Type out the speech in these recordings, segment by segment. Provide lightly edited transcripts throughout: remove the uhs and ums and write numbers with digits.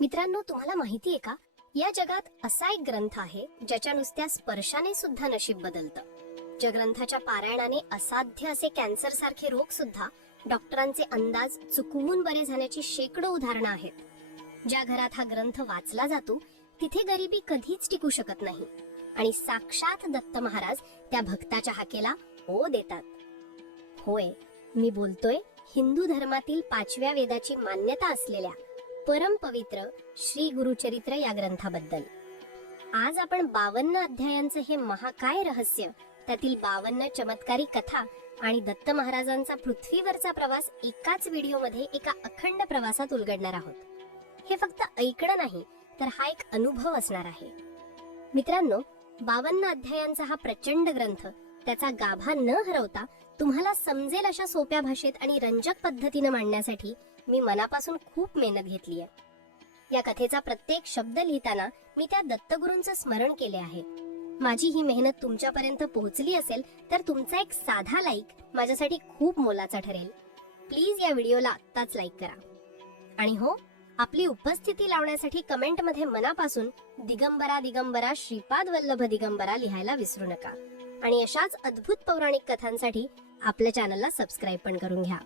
मित्रांनो, तुम्हाला माहिती आहे का, या जगात असा एक ग्रंथ आहे ज्याच्या नुसत्या स्पर्शाने सुद्धा नशीब बदलतं. ज्या ग्रंथाच्या पारायणाने असाध्य असे कॅन्सर सारखे रोग सुद्धा डॉक्टरांचे अंदाज चुकवून बरे झाल्याची शेकडो उदाहरणं आहेत. ज्या घरात हा ग्रंथ वाचला जातो तिथे गरिबी कधीच टिकू शकत नाही आणि साक्षात दत्त महाराज त्या भक्ताच्या हाकेला ओ देतात. होय, मी बोलतोय हिंदू धर्मातील 5व्या वेदाची मान्यता असलेल्या परम पवित्र श्री गुरुचरित्र या ग्रंथाबद्दल. आज आपण 52 अध्यायांचे हे महाकाय रहस्य, त्यातील 52 चमत्कारी कथा आणि दत्त महाराजांचा पृथ्वीवरचा प्रवास एकाच व्हिडिओमध्ये एका अखंड प्रवासात उलगडणार आहोत. हे फक्त ऐकणं नाही, तर हा एक अनुभव असणार आहे. मित्रांनो, 52 अध्यायांचा हा प्रचंड ग्रंथ त्याचा गाभा न हरवता तुम्हाला समजेल अशा सोप्या भाषेत आणि रंजक पद्धतीने मांडण्यासाठी मी मनापासून खूप मेहनत घेतली आहे. या कथेचा प्रत्येक शब्द लिहिताना मी त्या दत्तगुरूंचं स्मरण केले आहे. माझी ही मेहनत तुमच्यापर्यंत पोहोचली असेल तर तुमचा एक साधा लाईक माझ्यासाठी खूप मोलाचा ठरेल. प्लीज या व्हिडिओला आत्ताच लाईक करा. आणि हो, आपली उपस्थिती लावण्यासाठी कमेंटमध्ये मनापासून दिगंबरा दिगंबरा श्रीपाद वल्लभ दिगंबरा लिहायला विसरू नका. आणि अशाच अद्भुत पौराणिक कथांसाठी आपल्या चॅनलला सबस्क्राईब पण करून घ्या.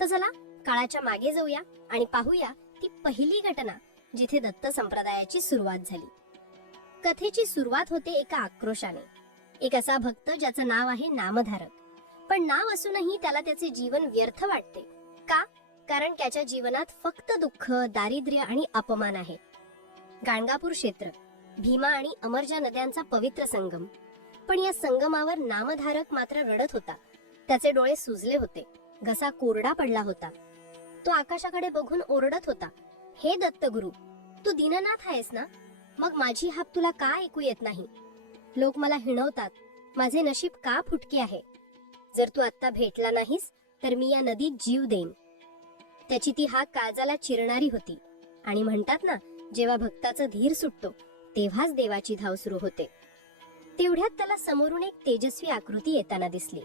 तर चला काळाच्या मागे जाऊया आणि पाहूया ती पहिली घटना जिथे दत्त संप्रदायाची सुरुवात झाली. कथेची सुरुवात होते एका आक्रोशाने. एक असा भक्त ज्याचं नाव आहे नामधारक. पण नाव असूनही त्याला त्याचे जीवन व्यर्थ वाटते. का? कारण त्याच्या जीवनात फक्त दुःख, दारिद्र्य आणि अपमान आहे. गाणगापूर क्षेत्र, भीमा आणि अमरजा नद्यांचा पवित्र संगम. पण या संगमावर नामधारक मात्र रडत होता. त्याचे डोळे सुजले होते, घसा कोरडा पडला होता. तो आकाशाकडे बघून ओरडत होता, हे दत्तगुरु, तू दीननाथ आहेस ना? मग माझी हाक तुला का ऐकू येत नाही? लोक मला हिणवतात, माझे नशीब का फुटके आहे? जर तू आता भेटला नाहीस तर मी या नदीत जीव देईन. त्याची ती हाक काळजाला चिरणारी होती. आणि म्हणतात ना, जेव्हा भक्ताचा धीर सुटतो तेव्हाच देवाची धाव सुरू होते. तेवढ्यात त्याला समोरून एक तेजस्वी आकृती येताना दिसली.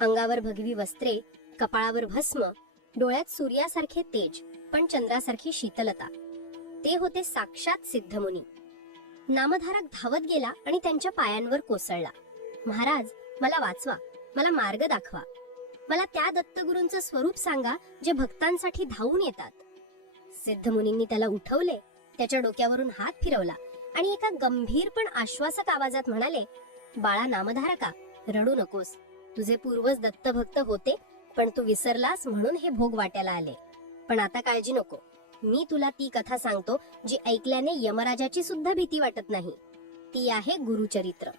अंगावर भगवी वस्त्रे, कपाळावर भस्म, डोळ्यात सूर्यासारखे तेज पण चंद्रासारखी शीतलता. ते होते साक्षात सिद्धमुनी. नामधारक धावत गेला आणि त्यांच्या पायांवर कोसळला. महाराज, मला वाचवा, मला मार्ग दाखवा. मला त्या दत्तगुरूंचं स्वरूप सांगा जे भक्तांसाठी धावून येतात. सिद्धमुनींनी त्याला उठवले, त्याच्या डोक्यावरून हात फिरवला आणि एका गंभीर पण आश्वासक आवाजात म्हणाले, बाळा नामधारका, रडू नकोस. तुझे पूर्वज दत्तभक्त होते, पण तू विसरलास म्हणून हे भोग वाट्याला आले. पण आता काळजी नको, मी तुला ती कथा सांगतो जी ऐकल्याने यमराजाची सुद्धा भीती वाटत नाही. ती आहे गुरुचरित्र.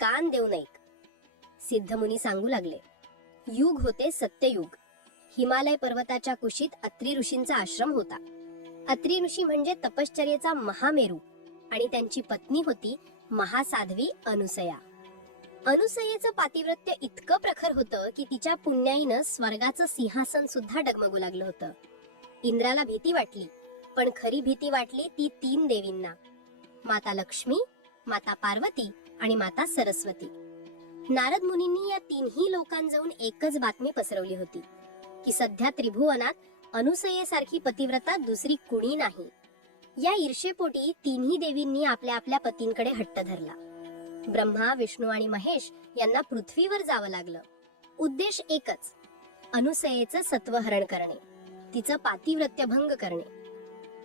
कान देऊ नयेक. सिद्धमुनी सांगू लागले. युग होते सत्ययुग. हिमालय पर्वताच्या कुशीत अत्री ऋषींचा आश्रम होता. अत्री ऋषी म्हणजे तपश्चर्येचा महामेरू आणि त्यांची पत्नी होती महासाध्वी अनुसया. अनुसयेचं पातिव्रत्य इतकं प्रखर होतं की तिच्या पुण्याईनं स्वर्गाचं सिंहासन सुद्धा डगमगू लागलं होतं. इंद्राला भीती वाटली, पण खरी भीती वाटली ती 3 देवींना, माता लक्ष्मी, माता पार्वती आणि माता सरस्वती. नारद मुनींनी या 3ही लोकांजवळून एकच बातमी पसरवली होती की सध्या त्रिभुवनात अनुसयेसारखी पतिव्रता दुसरी कुणी नाही. या ईर्षेपोटी 3ही देवींनी आपल्या आपल्या पतींकडे हट्ट धरला. ब्रह्मा, विष्णू आणि महेश यांना पृथ्वीवर जावं लागलं. उद्देश एकच, अनुसयेचं सत्वहरण करणे, तिचं पातिव्रत्य भंग करणे.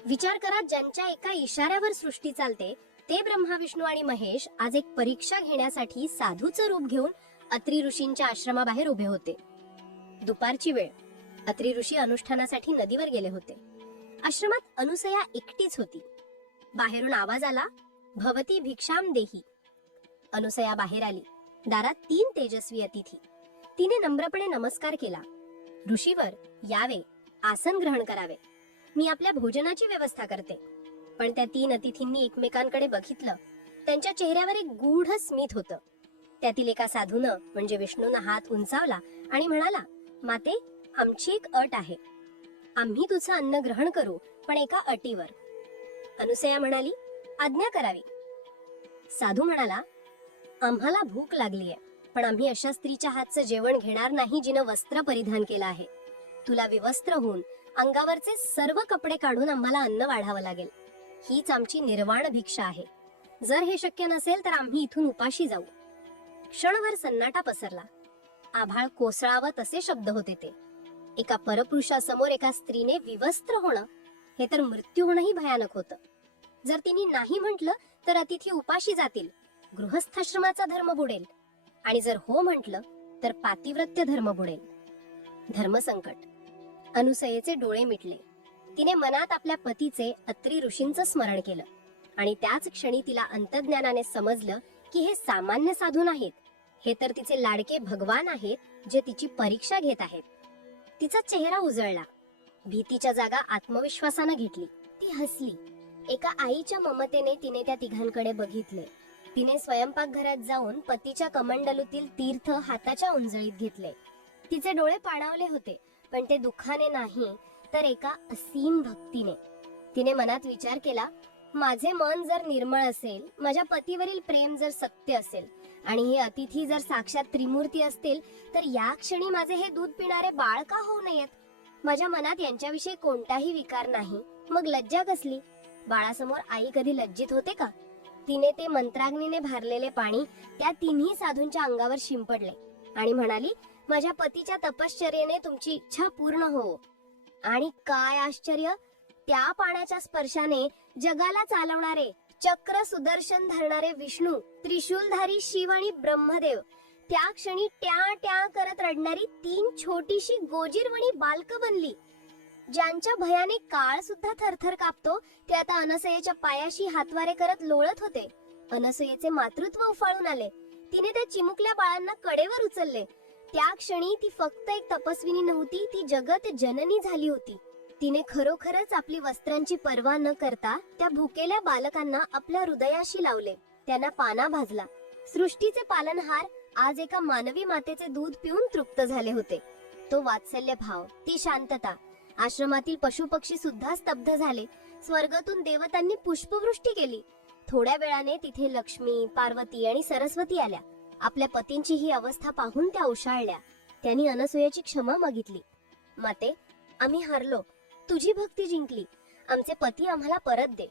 विचार करा, ज्यांच्या एका इशाऱ्यावर सृष्टी चालते ते ब्रह्मा, विष्णू आणि महेश आज एक परीक्षा घेण्यासाठी साधूचं रूप घेऊन अत्री ऋषींच्या आश्रमाबाहेर उभे होते. दुपारची वेळ. अत्री ऋषी अनुष्ठानासाठी नदीवर गेले होते. आश्रमात अनुसया एकटीच होती. बाहेरून आवाज आला, भवती भिक्षाम देही. अनुसया बाहेर आली. दारात 3 तेजस्वी अतिथी. तिने नम्रपणे नमस्कार केला. ऋषीवर, यावे, आसन ग्रहण करावे. मी आपल्या भोजनाची व्यवस्था करते. पण त्या 3 अतिथींनी एकमेकांकडे बघितलं. त्यांच्या चेहऱ्यावर एक गूढ स्मित होतं. त्यातील एका साधूनं म्हणजे विष्णूनं हात उंचावला आणि म्हणाला, माते, आमची एक अट आहे. आम्ही तुझं अन्न ग्रहण करू, पण एका अटीवर. अनुसया म्हणाली, आज्ञा करावी. साधू म्हणाला, आम्हाला भूक लागलीये, पण आम्ही अशा स्त्रीच्या हातचं जेवण घेणार नाही जिनं वस्त्र परिधान केलं आहे. तुला विवस्त्र होऊन अंगावरचे सर्व कपडे काढून आम्हाला अन्न वाढावं लागेल. हीच आमची निर्वाण भिक्षा आहे. जर हे शक्य नसेल तर आम्ही इथून उपाशी जाऊ. क्षणभर सन्नाटा पसरला. आभाळ कोसळावं तसे शब्द होते ते. एका परपुरुषासमोर एका स्त्रीने विवस्त्र होणं हे तर मृत्यू होणंही भयानक होतं. जर तिने नाही म्हटलं तर अतिथी उपाशी जातील, गृहस्थाश्रमाचा धर्म बुडेल, आणि जर हो म्हटलं तर पातिव्रत्य धर्म बुडेल. धर्मसंकट. अनुसयेचे डोळे मिटले. तिने मनात आपल्या पतीचे अत्री ऋषींचं स्मरण केलं आणि त्याच क्षणी तिला अंतर्ज्ञानाने समजलं की हे सामान्य साधू नाहीत, हे तर तिचे लाडके भगवान आहेत जे तिची परीक्षा घेत आहेत. तिचा चेहरा उजळला. भीतीच्या जागा आत्मविश्वासानं घेतली. ती हसली. एका आईच्या ममतेने तिने त्या तिघांकडे बघितले. तिने स्वयंपाकघरात जाऊन पतीच्या कमंडलूतील तीर्थ हाताच्या उंजळीत घेतले. तिचे डोळे पाणावले होते, पण ते दुःखाने नाही तर एका असीम भक्तीने. तिने मनात विचार केला, माझे मन जर निर्मळ असेल, माझ्या पतीवरील प्रेम जर सत्य असेल आणि हे अतिथी जर साक्षात त्रिमूर्ती असतील, तर या क्षणी माझे हे दूध पिणारे बाळ का होऊ नयेत? माझ्या मनात यांच्याविषयी कोणताही विकार नाही, मग लज्जा कसली? बाळासमोर आई कधी लज्जित होते का? तिने ते मंत्राग्नीने भारलेले पाणी त्या तिन्ही साधूंच्या अंगावर शिंपडले आणि म्हणाली, माझ्या पतीच्या तपश्चर्येने तुमची इच्छा पूर्ण हो. आणि काय आश्चर्य, त्या पाण्याच्या स्पर्शाने जगाला चालवणारे, चक्र सुदर्शन धरणारे विष्णू, त्रिशूलधारी शिव आणि ब्रह्मदेव, त्या क्षणी ट्या ट्या करत रडणारी 3 छोटीशी गोजीरवणी बालक बनली. ज्यांच्या भयाने काळ सुद्धा थरथर कापतो, ते आता अनसयेच्या पायाशी हातवारे करत लोळत होते. अनसयेचे मातृत्व उफाळून आले. तिने त्या चिमुकल्या बाळांना कडेवर उचलले. त्या क्षणी ती फक्त एक तपस्विनी नव्हती, ती जगत जननी झाली होती. तिने खरोखरच आपली वस्त्रांची पर्वा न करता त्या भुकेल्या बालकांना आपल्या हृदयाशी लावले. त्यांना पाना भाजला. सृष्टीचे पालनहार आज एका मानवी मातेचे दूध पिऊन तृप्त झाले होते. तो वात्सल्य भाव, ती शांतता. आश्रमातील पशुपक्षी सुद्धा स्तब्ध झाले. स्वर्गातून देवतांनी पुष्पवृष्टी केली. थोड्या वेळाने तिथे लक्ष्मी, पार्वती आणि सरस्वती आल्या. आपल्या पतींची ही अवस्था पाहून त्या उशाळल्या. त्यांनी अनसूयाची क्षमा मागितली. माते, आम्ही हारलो. तुझी भक्ती जिंकली. आमचे पती आम्हाला परत दे.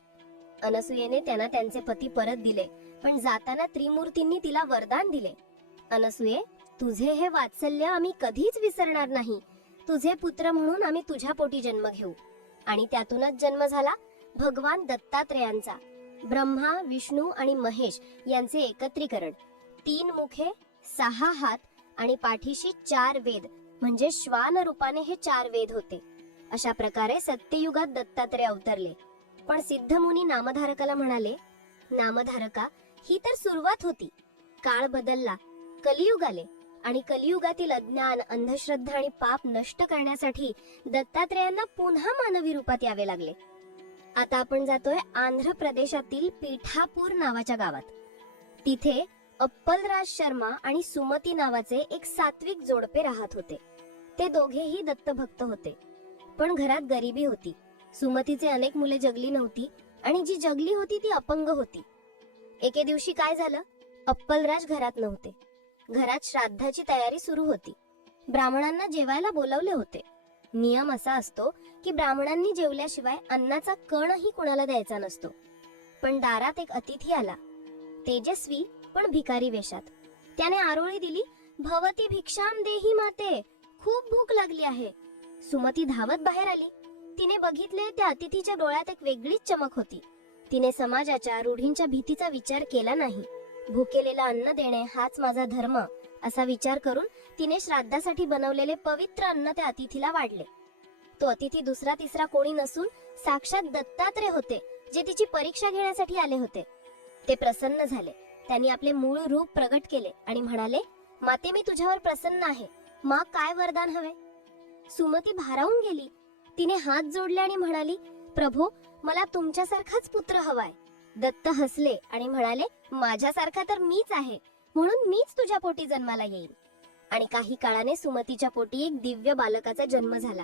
अनसूयेने त्यांना त्यांचे पती परत दिले, पण जाताना त्रिमूर्तींनी तिला वरदान दिले. अनसूये, तुझे हे वात्सल्य आम्ही कधीच विसरणार नाही. तुझे पुत्र म्हणून आम्ही तुझ्या पोटी जन्म घेऊ. आणि त्यातूनच जन्म झाला भगवान दत्तात्रेयांचा. ब्रह्मा, विष्णू आणि महेश यांचे एकत्रीकरण. 3 मुखे, 6 हात आणि पाठीशी 4 वेद, म्हणजे श्वान रूपाने हे 4 वेद होते. अशा प्रकारे सत्ययुगात दत्तात्रेय अवतरले. पण सिद्धमुनी नामधारकाला म्हणाले, नामधारका, ही तर सुरुवात होती. काळ बदलला, कलियुग आले आणि कलियुगातील अज्ञान, अंधश्रद्धा आणि पाप नष्ट करण्यासाठी दत्तात्रेयांना पुन्हा मानवी रूपात यावे लागले. आता आपण जातोय आंध्र प्रदेशातील पीठापूर नावाच्या गावात. तिथे अप्पलराज शर्मा आणि सुमती नावाचे एक सात्विक जोडपे राहत होते. ते दोघेही दत्तभक्त होते, पण घरात गरिबी होती. सुमतीचे अनेक मुले जगली नव्हती आणि जी जगली होती ती अपंग होती. एके दिवशी काय झालं, अप्पलराज घरात नव्हते. घरात श्राद्धाची तयारी सुरू होती. ब्राह्मणांना जेवायला बोलवले होते. नियम असा असतो की ब्राह्मणांनी जेवल्याशिवाय अन्नाचा कणही कुणाला द्यायचा नसतो. पण दारात एक अतिथी आला, तेजस्वी पण भिकारी वेशात. त्याने आरोळी दिली, भवती भिक्षाम देही माते, खूप भूक लागली आहे. सुमती धावत बाहेर आली. तिने बघितले, त्या अतिथीच्या डोळ्यात एक वेगळीच चमक होती. तिने समाजाच्या रूढींच्या भीतीचा विचार केला नाही. भुकेलेला अन्न देणे हाच माझा धर्म असा विचार करून तिने श्राद्धासाठी बनवलेले पवित्र अन्न त्या अतिथीला वाढले. तो अतिथी दुसरा तिसरा कोणी नसून साक्षात दत्तात्रेय होते, जे तिची परीक्षा घेण्यासाठी आले होते. ते प्रसन्न झाले. त्यांनी आपले मूळ रूप प्रगट केले आणि म्हणाले, माते, मी तुझ्यावर प्रसन्न आहे. मग काय वरदान हवे? सुमती भारावून गेली. तिने हात जोडले आणि म्हणाली, प्रभो, मला तुमच्यासारखाच पुत्र हवाय. दत्त हसले आणि म्हणाले, माझ्यासारखा तर मीच आहे, म्हणून मीच तुझ्या पोटी जन्माला येईन. आणि काही काळाने सुमतीच्या पोटी एक दिव्य बालकाचा जन्म झाला,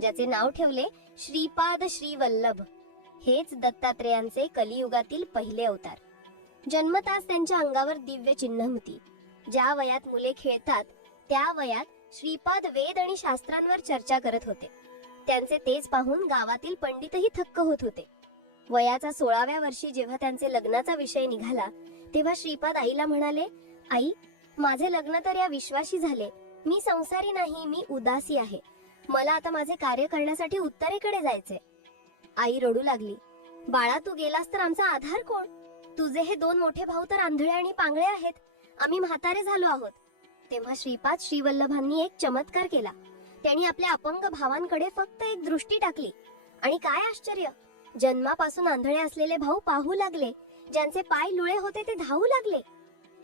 ज्याचे नाव ठेवले श्रीपाद श्रीवल्लभ. हेच दत्तात्रेयांचे कलियुगातील पहिले अवतार. जन्मताच त्यांच्या अंगावर दिव्य चिन्ह होती. ज्या वयात मुले खेळतात त्या वयात श्रीपाद वेद आणि शास्त्रांवर चर्चा करत होते. त्यांचे तेज पाहून गावातील पंडितही थक्क होत होते. वयाच्या 16व्या वर्षी जेव्हा त्यांचे लग्नाचा विषय निघाला तेव्हा श्रीपाद आईला म्हणाले, आई, माझे लग्न तर या विश्वाशी झाले. मी संसारी नाही, मी उदासी आहे. मला आता माझे कार्य करण्यासाठी उत्तरेकडे जायचे. आई रडू लागली. बाळा, तू गेलास तर आमचा आधार कोण? तुझे हे 2 मोठे भाऊ तर आंधळे आणि पांगळे आहेत. आम्ही म्हातारे झालो आहोत. तेव्हा श्रीपाद श्रीवल्लभांनी एक चमत्कार केला. त्यांनी आपल्या अपंग भावांकडे फक्त एक दृष्टी टाकली आणि काय आश्चर्य, जन्मापासून आंधळे असलेले भाऊ पाहू लागले. ज्यांचे पाय लुळे होते ते धावू लागले.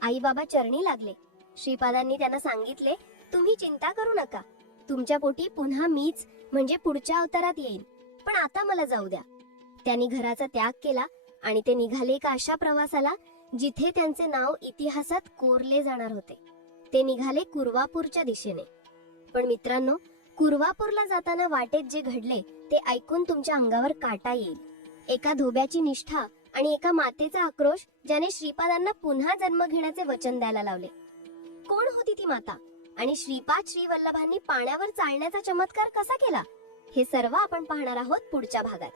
आई बाबा चरणी लागले. श्रीपादांनी त्यांना सांगितले, तुम्ही चिंता करू नका. तुमच्या पोटी पुन्हा मीच म्हणजे पुढच्या अवतारात येईन. पण आता मला जाऊ द्या. त्यांनी घराचा त्याग केला आणि ते निघाले एका अशा प्रवासाला जिथे त्यांचे नाव इतिहासात कोरले जाणार होते. ते निघाले कुरवापूरच्या दिशेने. पण मित्रांनो, कुरवापूरला जाताना वाटेत जे घडले ते ऐकून तुमच्या अंगावर काटा येईल. एका धोब्याची निष्ठा आणि एका मातेचा आक्रोश ज्याने श्रीपादांना पुन्हा जन्म घेण्याचे वचन द्यायला लावले. कोण होती ती माता आणि श्रीपाद श्रीवल्लभांनी पाण्यावर चालण्याचा चमत्कार कसा केला, हे सर्व आपण पाहणार आहोत पुढच्या भागात.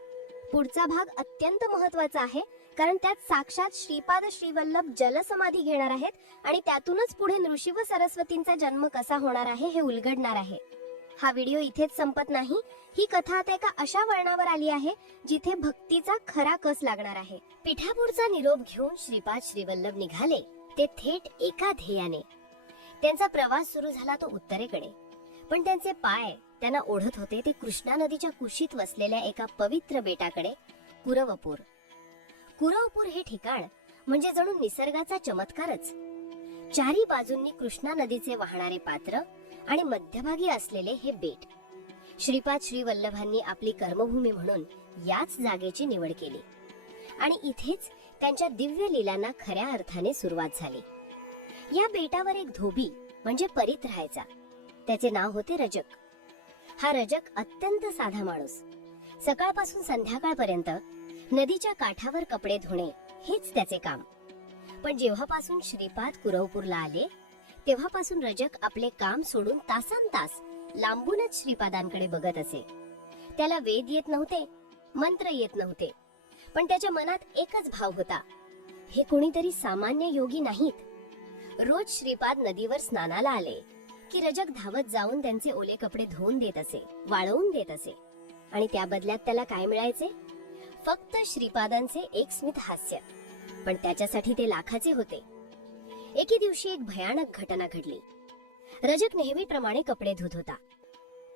पुढचा भाग अत्यंत महत्वाचा आहे, कारण त्यात साक्षात श्रीपाद श्रीवल्लभ जलसमाधी घेणार आहेत आणि त्यातूनच पुढे नृषी व सरस्वतींचा जन्म कसा होणार आहे हे उलगडणार आहे. हा व्हिडिओ इथेच संपत नाही. ही कथा आता एका अशा वळणावर आली आहे जिथे भक्तीचा खरा कस लागणार आहे. पिठापूरचा निरोप घेऊन श्रीपाद श्रीवल्लभ निघाले ते थेट एका ध्येयाने. त्यांचा प्रवास सुरू झाला तो उत्तरेकडे. पण त्यांचे पाय त्यांना ओढत होते ते कृष्णा नदीच्या कुशीत वसलेल्या एका पवित्र बेटाकडे, कुरवपूर. कुरवपूर हे ठिकाण म्हणजे जणू निसर्गाचा चमत्कारच. चारी बाजूंनी कृष्णा नदीचे वाहणारे पात्र आणि मध्यभागी असलेले हे बेट. श्रीपाद श्रीवल्लभांनी आपली कर्मभूमी म्हणून याच जागेची निवड केली आणि इथेच त्यांच्या दिव्य लीलांना खऱ्या अर्थाने सुरुवात झाली. या बेटावर एक धोबी म्हणजे परीत राहायचा. त्याचे नाव होते रजक. हा रजक अत्यंत साधा माणूस. सकाळपासून संध्याकाळपर्यंत नदीच्या काठावर कपडे धुणे हेच त्याचे काम. पण जेव्हापासून श्रीपाद कुरवपूरला आले तेव्हापासून रजक आपले काम सोडून तासनतास लांबूनच श्रीपादांकडे बघत असे. त्याला वेद येत नव्हते, मंत्र येत नव्हते, पण त्याच्या मनात एकच भाव होता, हे कोणीतरी सामान्य योगी नाहीत. रोज श्रीपाद नदीवर स्नानाला आले की रजक धावत जाऊन त्यांचे ओले कपडे धुवून देत असे, वाळवून देत असे. आणि त्या बदल्यात त्याला काय मिळायचे? फक्त श्रीपादांचे एक स्मित हास्य. पण त्याच्यासाठी ते लाखाचे होते. एके दिवशी एक भयानक घटना घडली. रजक नेहमीप्रमाणे कपडे धुत होता.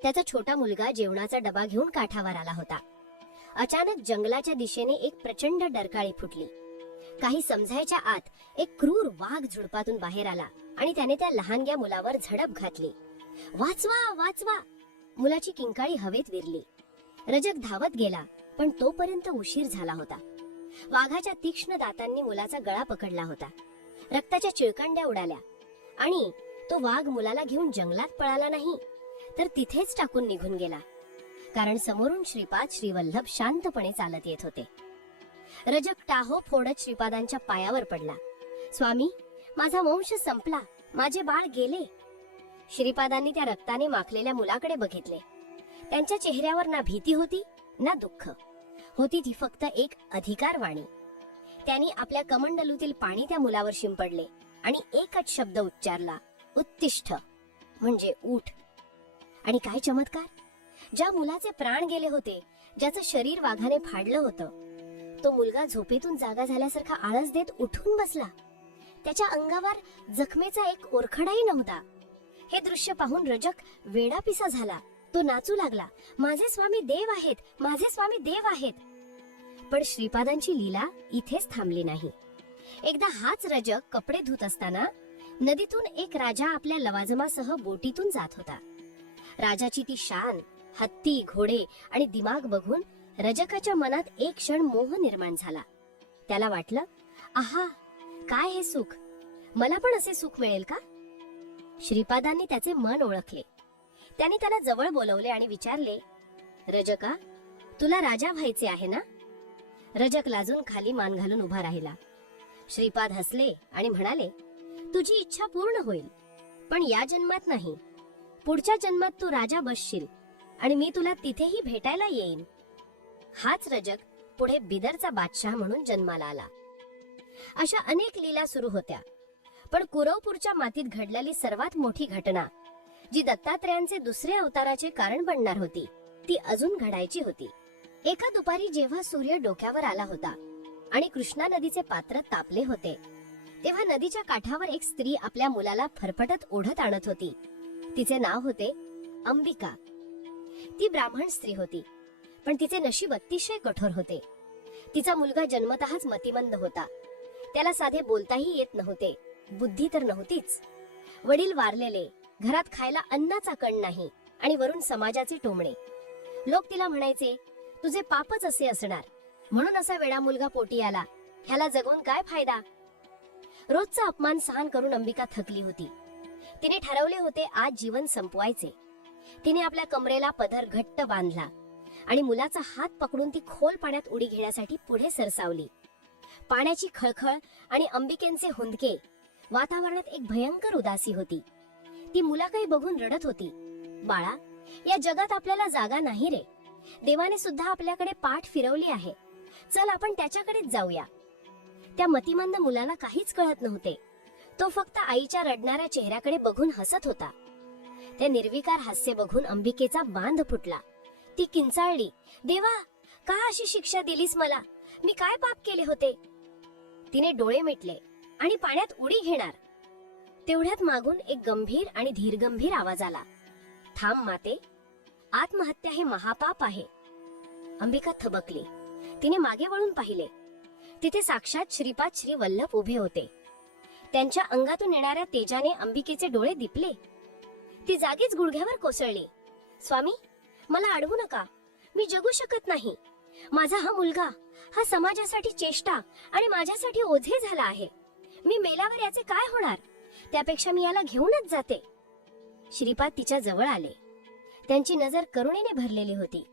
त्याचा छोटा मुलगा जेवणाचा डबा घेऊन काठावर आला होता. अचानक जंगलाच्या दिशेने एक प्रचंड डरकाळी फुटली. काही समजायच्या आत एक क्रूर वाघ झुडपातून बाहेर आला आणि त्याने त्या लहानग्या मुलावर झडप घातली. वाचवा, वाचवा! मुलाची किंकाळी हवेत विरली. रजक धावत गेला, पण तोपर्यंत उशीर झाला होता. वाघाच्या तीक्ष्ण दातांनी मुलाचा गळा पकडला होता. रक्ताच्या चिळकांड्या उडाल्या आणि तो वाघ मुलाला घेऊन जंगलात पळाला नाही, तर तिथेच टाकून निघून गेला. कारण समोरून श्रीपाद श्रीवल्लभ शांतपणे चालत येत होते. रजक टाहो फोडत श्रीपादांच्या पायावर पडला. स्वामी, माझा वंश संपला, माझे बाळ गेले. श्रीपादांनी त्या रक्ताने माखलेल्या मुलाकडे बघितले. त्यांच्या चेहऱ्यावर ना भीती होती ना दुःख होती, ती फक्त एक अधिकारवाणी. त्यांनी आपल्या कमंडलूतील पाणी त्या मुलावर शिंपडले आणि एकच शब्द उच्चारला, उत्तिष्ठ, म्हणजे उठ. आणि काय चमत्कार! ज्या मुलाचे प्राण गेले होते, ज्याचं शरीर वाघाने फाडलं होतं, तो मुलगा झोपेतून जागा झाल्यासारखा आळस देत उठून बसला. त्याच्या अंगावर जखमेचा एक ओरखडाही नव्हता. हे दृश्य पाहून रजक वेडापिसा झाला. तो नाचू लागला, माझे स्वामी देव आहेत, माझे स्वामी देव आहेत. पण श्रीपादांची लीला इथेच थांबली नाही. एकदा हाच रजक कपडे धुत असताना नदीतून एक राजा आपल्या लवाजमासह बोटीतून जात होता. राजाची ती शान, हत्ती, घोडे आणि दिमाग बघून रजकाच्या मनात एक क्षण मोह निर्माण झाला. त्याला वाटलं, आहा, काय हे सुख! मला पण असे सुख मिळेल का? श्रीपादांनी त्याचे मन ओळखले. त्यांनी त्याला जवळ बोलवले आणि विचारले, रजका, तुला राजा व्हायचे आहे ना? रजक लाजून खाली मान घालून उभा राहिला. श्रीपाद हसले आणि म्हणाले, तुझी इच्छा पूर्ण होईल, पण या जन्मात नाही. पुढच्या जन्मात तू राजा बसशील. आणि मी तुला तिथेही भेटायला येईन. हाच रजक पुढे बिदरचा बादशाह म्हणून जन्माला आला. अशा अनेक लीला सुरू होत्या, पण कुरवपूरच्या मातीत घडलेली सर्वात मोठी घटना, जी दत्तात्रयांचे दुसरे अवताराचे कारण बनणार होती, ती अजून घडायची होती. एका दुपारी जेव्हा सूर्य डोक्यावर आला होता आणि कृष्णा नदीचे पात्र तापले होते, तेव्हा नदीच्या काठावर एक स्त्री आपल्या मुलाला फरफटत ओढत आणत होती. तिचे नाव होते अंबिका. ती ब्राह्मण स्त्री होती, पण तिचे नशीब अतिशय कठोर होते. तिचा मुलगा जन्मतःच मतिमंद होता. त्याला साधे बोलताही येत नव्हते, बुद्धी तर नव्हतीच. वडील वारलेले, घरात खायला अन्नाचा कण नाही आणि वरून समाजाचे टोमणे. लोक तिला म्हणायचे, तुझे पापच असे असणार, म्हणून असा वेडा मुलगा पोटी आला, ह्याला जगवून काय फायदा. रोजचा अपमान सहन करून अंबिका थकली होती. तिने ठरवले होते आज जीवन संपवायचे. तिने आपल्या कमरेला पदर घट्ट बांधला आणि मुलाचा हात पकडून ती खोल पाण्यात उडी घेण्यासाठी पुढे सरसावली. पाण्याची खळखळ आणि अंबिकेंचे हुंदके, वातावरणात एक भयंकर उदासी होती. ती मुलाकडे बघून रडत होती, बाळा, या जगात आपल्याला जागा नाही रे. देवाने सुद्धा आपल्याकडे पाठ फिरवली आहे. चल आपण त्याच्याकडेच जाऊया. त्या मतिमंद मुलाला काहीच कळत नव्हते. तो फक्त आईच्या रडणाऱ्या चेहऱ्याकडे बघून हसत होता. त्या निर्विकार हास्य बघून अंबिकेचा बांध फुटला. ती किंचाळली, देवा, का अशी शिक्षा दिलीस मला? मी काय पाप केले होते? तिने डोळे मिटले आणि पाण्यात उडी घेणार, तेवढ्यात मागून एक गंभीर आणि धीरगंभीर आवाज आला, थांब माते, आत्महत्या हे महापाप आहे. अंबिका थबकली. तिने मागे वळून पाहिले. तिथे साक्षात श्रीपाद श्री वल्लभ उभे होते. त्यांच्या अंगातून येणाऱ्या तेजाने अंबिकेचे डोळे दिपले. ती जागीच गुडघ्यावर कोसळली. स्वामी, मला अडवू नका, मी जगू शकत नाही. माझा हा मुलगा, हा समाजासाठी चेष्टा आणि माझ्यासाठी ओझे झाला आहे. मी मेल्यावर याचे काय होणार? त्यापेक्षा मी याला घेऊनच जाते. श्रीपाद तिच्या जवळ आले. त्यांची नजर करुणेने भरलेली होती.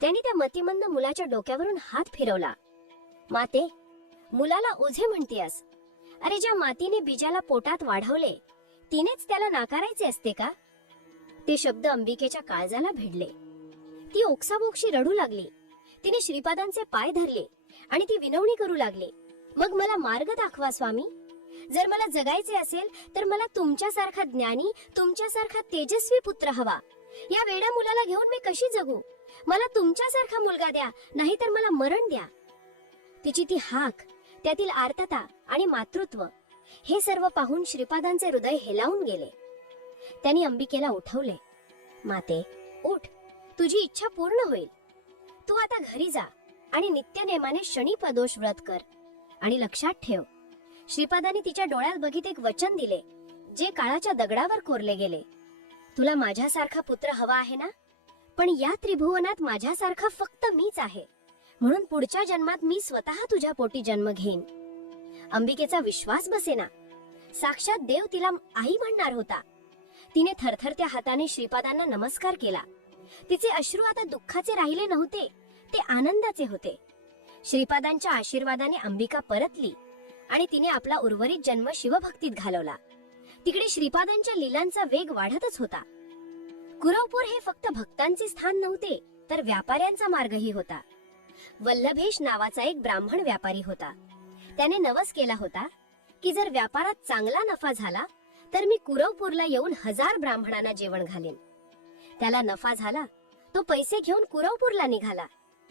त्यांनी त्या मतिमंद मुलाच्या डोक्यावरून हात फिरवला. माते, मुलाला ओझे म्हणतेस? अरे, ज्या मातीने बीजाला पोटात वाढवले, तिनेच त्याला नाकारायचे असते का? ते शब्द अंबिकेच्या काळजाला भिडले. ती ओक्साबोक्शी रडू लागली. तिने श्रीपादांचे पाय धरले आणि ती विनवणी करू लागली, मग मला मार्ग दाखवा स्वामी. जर मला जगायचे असेल तर मला तुमच्यासारखा ज्ञानी, तुमच्यासारखा तेजस्वी पुत्र हवा. या वेड्या मुलाला घेऊन मी कशी जगू? मला तुमच्यासारखा मुलगा द्या, नाहीतर मला मरण द्या. तिची ती हाक, त्यातील आर्तता आणि मातृत्व, हे सर्व पाहून श्रीपादांचे हृदय हेलावून गेले. त्यांनी अंबिकेला उठवले. माते, उठ, तुझी इच्छा पूर्ण होईल. तू आता घरी जा आणि नित्यनेमाने शनिप्रदोष व्रत कर. आणि लक्षात ठेव, श्रीपादाने तिच्या डोळ्यात बघित एक वचन दिले, जे काळाच्या दगडावर कोरले गेले. तुला माझ्यासारखा पुत्र हवा आहे ना? पण या त्रिभुवनात माझ्यासारखा फक्त मीच आहे. म्हणून पुढच्या जन्मात मी स्वतः तुझ्या पोटी जन्म घेईन. अंबिकेचा विश्वास बसेना. साक्षात देव तिला आई म्हणणार होता. तिने थरथरत्या हाताने श्रीपादांना नमस्कार केला. तिचे अश्रू आता दुःखाचे राहिले नव्हते, ते आनंदाचे होते. श्रीपादांच्या आशीर्वादाने अंबिका परतली आणि तिने आपला उर्वरित जन्म शिवभक्तीत घालवला. तिकडे श्रीपादांच्या लीलांचा वेग वाढतच होता. कुरवपूर हे फक्त भक्तांचे स्थान नव्हते, तर व्यापाऱ्यांचा मार्गही होता. वल्लभेश नावाचा एक ब्राह्मण व्यापारी होता. त्याने नवस केला होता की जर व्यापारात चांगला नफा झाला तर मी कुरवपूरला येऊन 1000 ब्राह्मणांना जेवण घालेन. त्याला नफा झाला. तो पैसे घेऊन कुरवपूरला निघाला.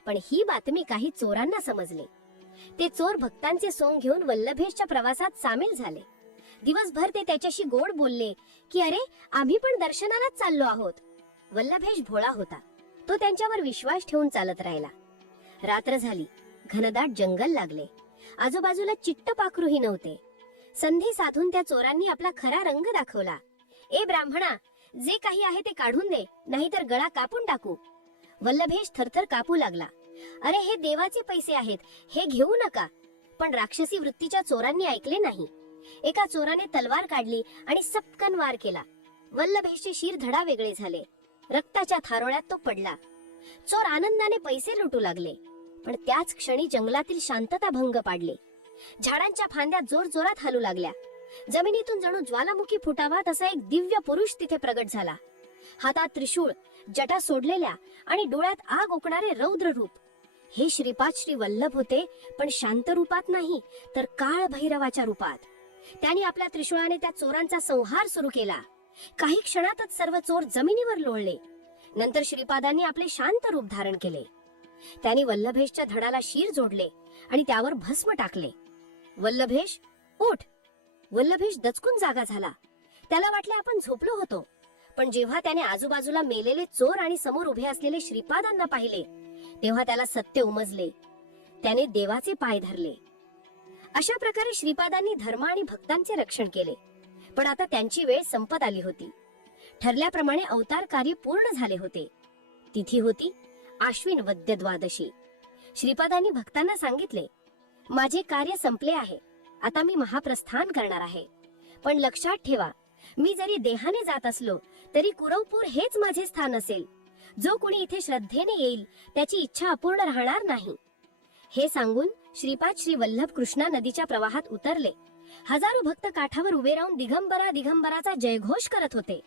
पण ही बातमी काही चोरांना समजली. ते चोर भक्तांचे सोंग घेऊन वल्लभेशच्या प्रवासात सामील झाले. दिवसभर ते त्याच्याशी गोड बोलले की अरे, आम्ही पण दर्शनालाच चाललो आहोत. वल्लभेश भोळा होता. तो त्यांच्यावर विश्वास ठेवून चालत राहिला. रात्र झाली. घनदाट जंगल लागले. आजूबाजूला चिट्ट पाखरूही नव्हते. संधी साधून त्या चोरांनी आपला खरा रंग दाखवला. ए ब्राह्मणा, जे काही आहे ते काढून दे, नाहीतर गळा कापून टाकू. वल्लभेश थरथर कापू लागला. अरे, हे देवाचे पैसे आहेत, हे घेऊ नका. पण राक्षसी वृत्तीच्या चोरांनी ऐकले नाही. एका चोराने तलवार काढली आणि सपकन वार केला. वल्लभेशचे शिर धडा वेगळे झाले. रक्ताच्या थारोळ्यात तो पडला. चोर आनंदाने पैसे लुटू लागले. पण त्याच क्षणी जंगलातील शांतता भंग पाडली. झाडांच्या फांद्या जोर जोरात हलू लागल्या. जमिनीतून जणू ज्वालामुखी फुटावा तसा एक दिव्य पुरुष तिथे प्रगट झाला. हातात त्रिशूळ, जटा सोडलेल्या आणि डोळ्यात आग ओकणारे रौद्र रूप. हे श्रीपाद श्री वल्लभ होते, पण शांत रूपात नाही, तर काळ भैरवाच्या रूपात. त्यांनी आपल्या त्रिशूळाने त्या चोरांचा संहार सुरू केला. काही क्षणातच सर्व चोर जमिनीवर लोळले. नंतर श्रीपादांनी आपले शांत रूप धारण केले. त्यांनी वल्लभेशच्या धडाला शीर जोडले आणि त्यावर भस्म टाकले. वल्लभेश, उठ. वल्लभेश दचकून जागा झाला. त्याला वाटले आपण झोपलो होतो. पण जेव्हा त्याने आजूबाजूला मेलेले चोर आणि समोर उभे असलेले श्रीपादांना पाहिले, तेव्हा त्याला सत्य उमजले. त्याने देवाचे पाय धरले. अशा प्रकारे श्रीपादांनी धर्म आणि भक्तांचे रक्षण केले. पण आता त्यांची वेळ संपत आली होती. ठरल्याप्रमाणे अवतार कार्य पूर्ण झाले होते. तिथी होती आश्विन वद्य द्वादशी. श्रीपादांनी भक्तांना सांगितले, माझे कार्य संपले आहे. आता मी महाप्रस्थान करणार आहे. पण लक्षात ठेवा, मी जरी देहाने जात असलो तरी कुरवपूर हेच माझे स्थान असेल. जो कोणी इथे श्रद्धेने येईल त्याची इच्छा अपूर्ण राहणार नाही. हे सांगून श्रीपाद श्री वल्लभ कृष्णा नदीच्या प्रवाहात उतरले. हजारो भक्त काठावर उभे राहून दिगंबरा दिगंबराचा जयघोष करत होते.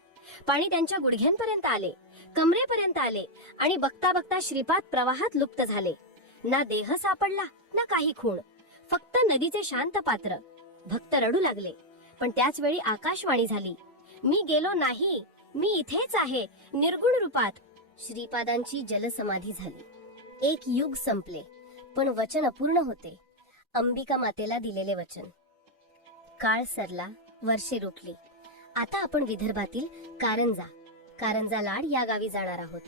पाणी त्यांच्या गुडघ्यांपर्यंत आले, कमरेपर्यंत आले आणि बघता बघता श्रीपाद प्रवाहात लुप्त झाले. ना देह सापडला, ना काही खूण, फक्त नदीचे शांत पात्र. भक्त रडू लागले. पण त्याच वेळी आकाशवाणी झाली, मी गेलो नाही, मी इथेच आहे निर्गुण रूपात. श्रीपादांची जलसमाधी झाली. एक युग संपले, पण वचन अपूर्ण होते. अंबिका मातेला दिलेले वचन. काळ सरला, वर्षे रोखली. आता आपण विदर्भातील कारंजा लाड या गावी जाणार आहोत.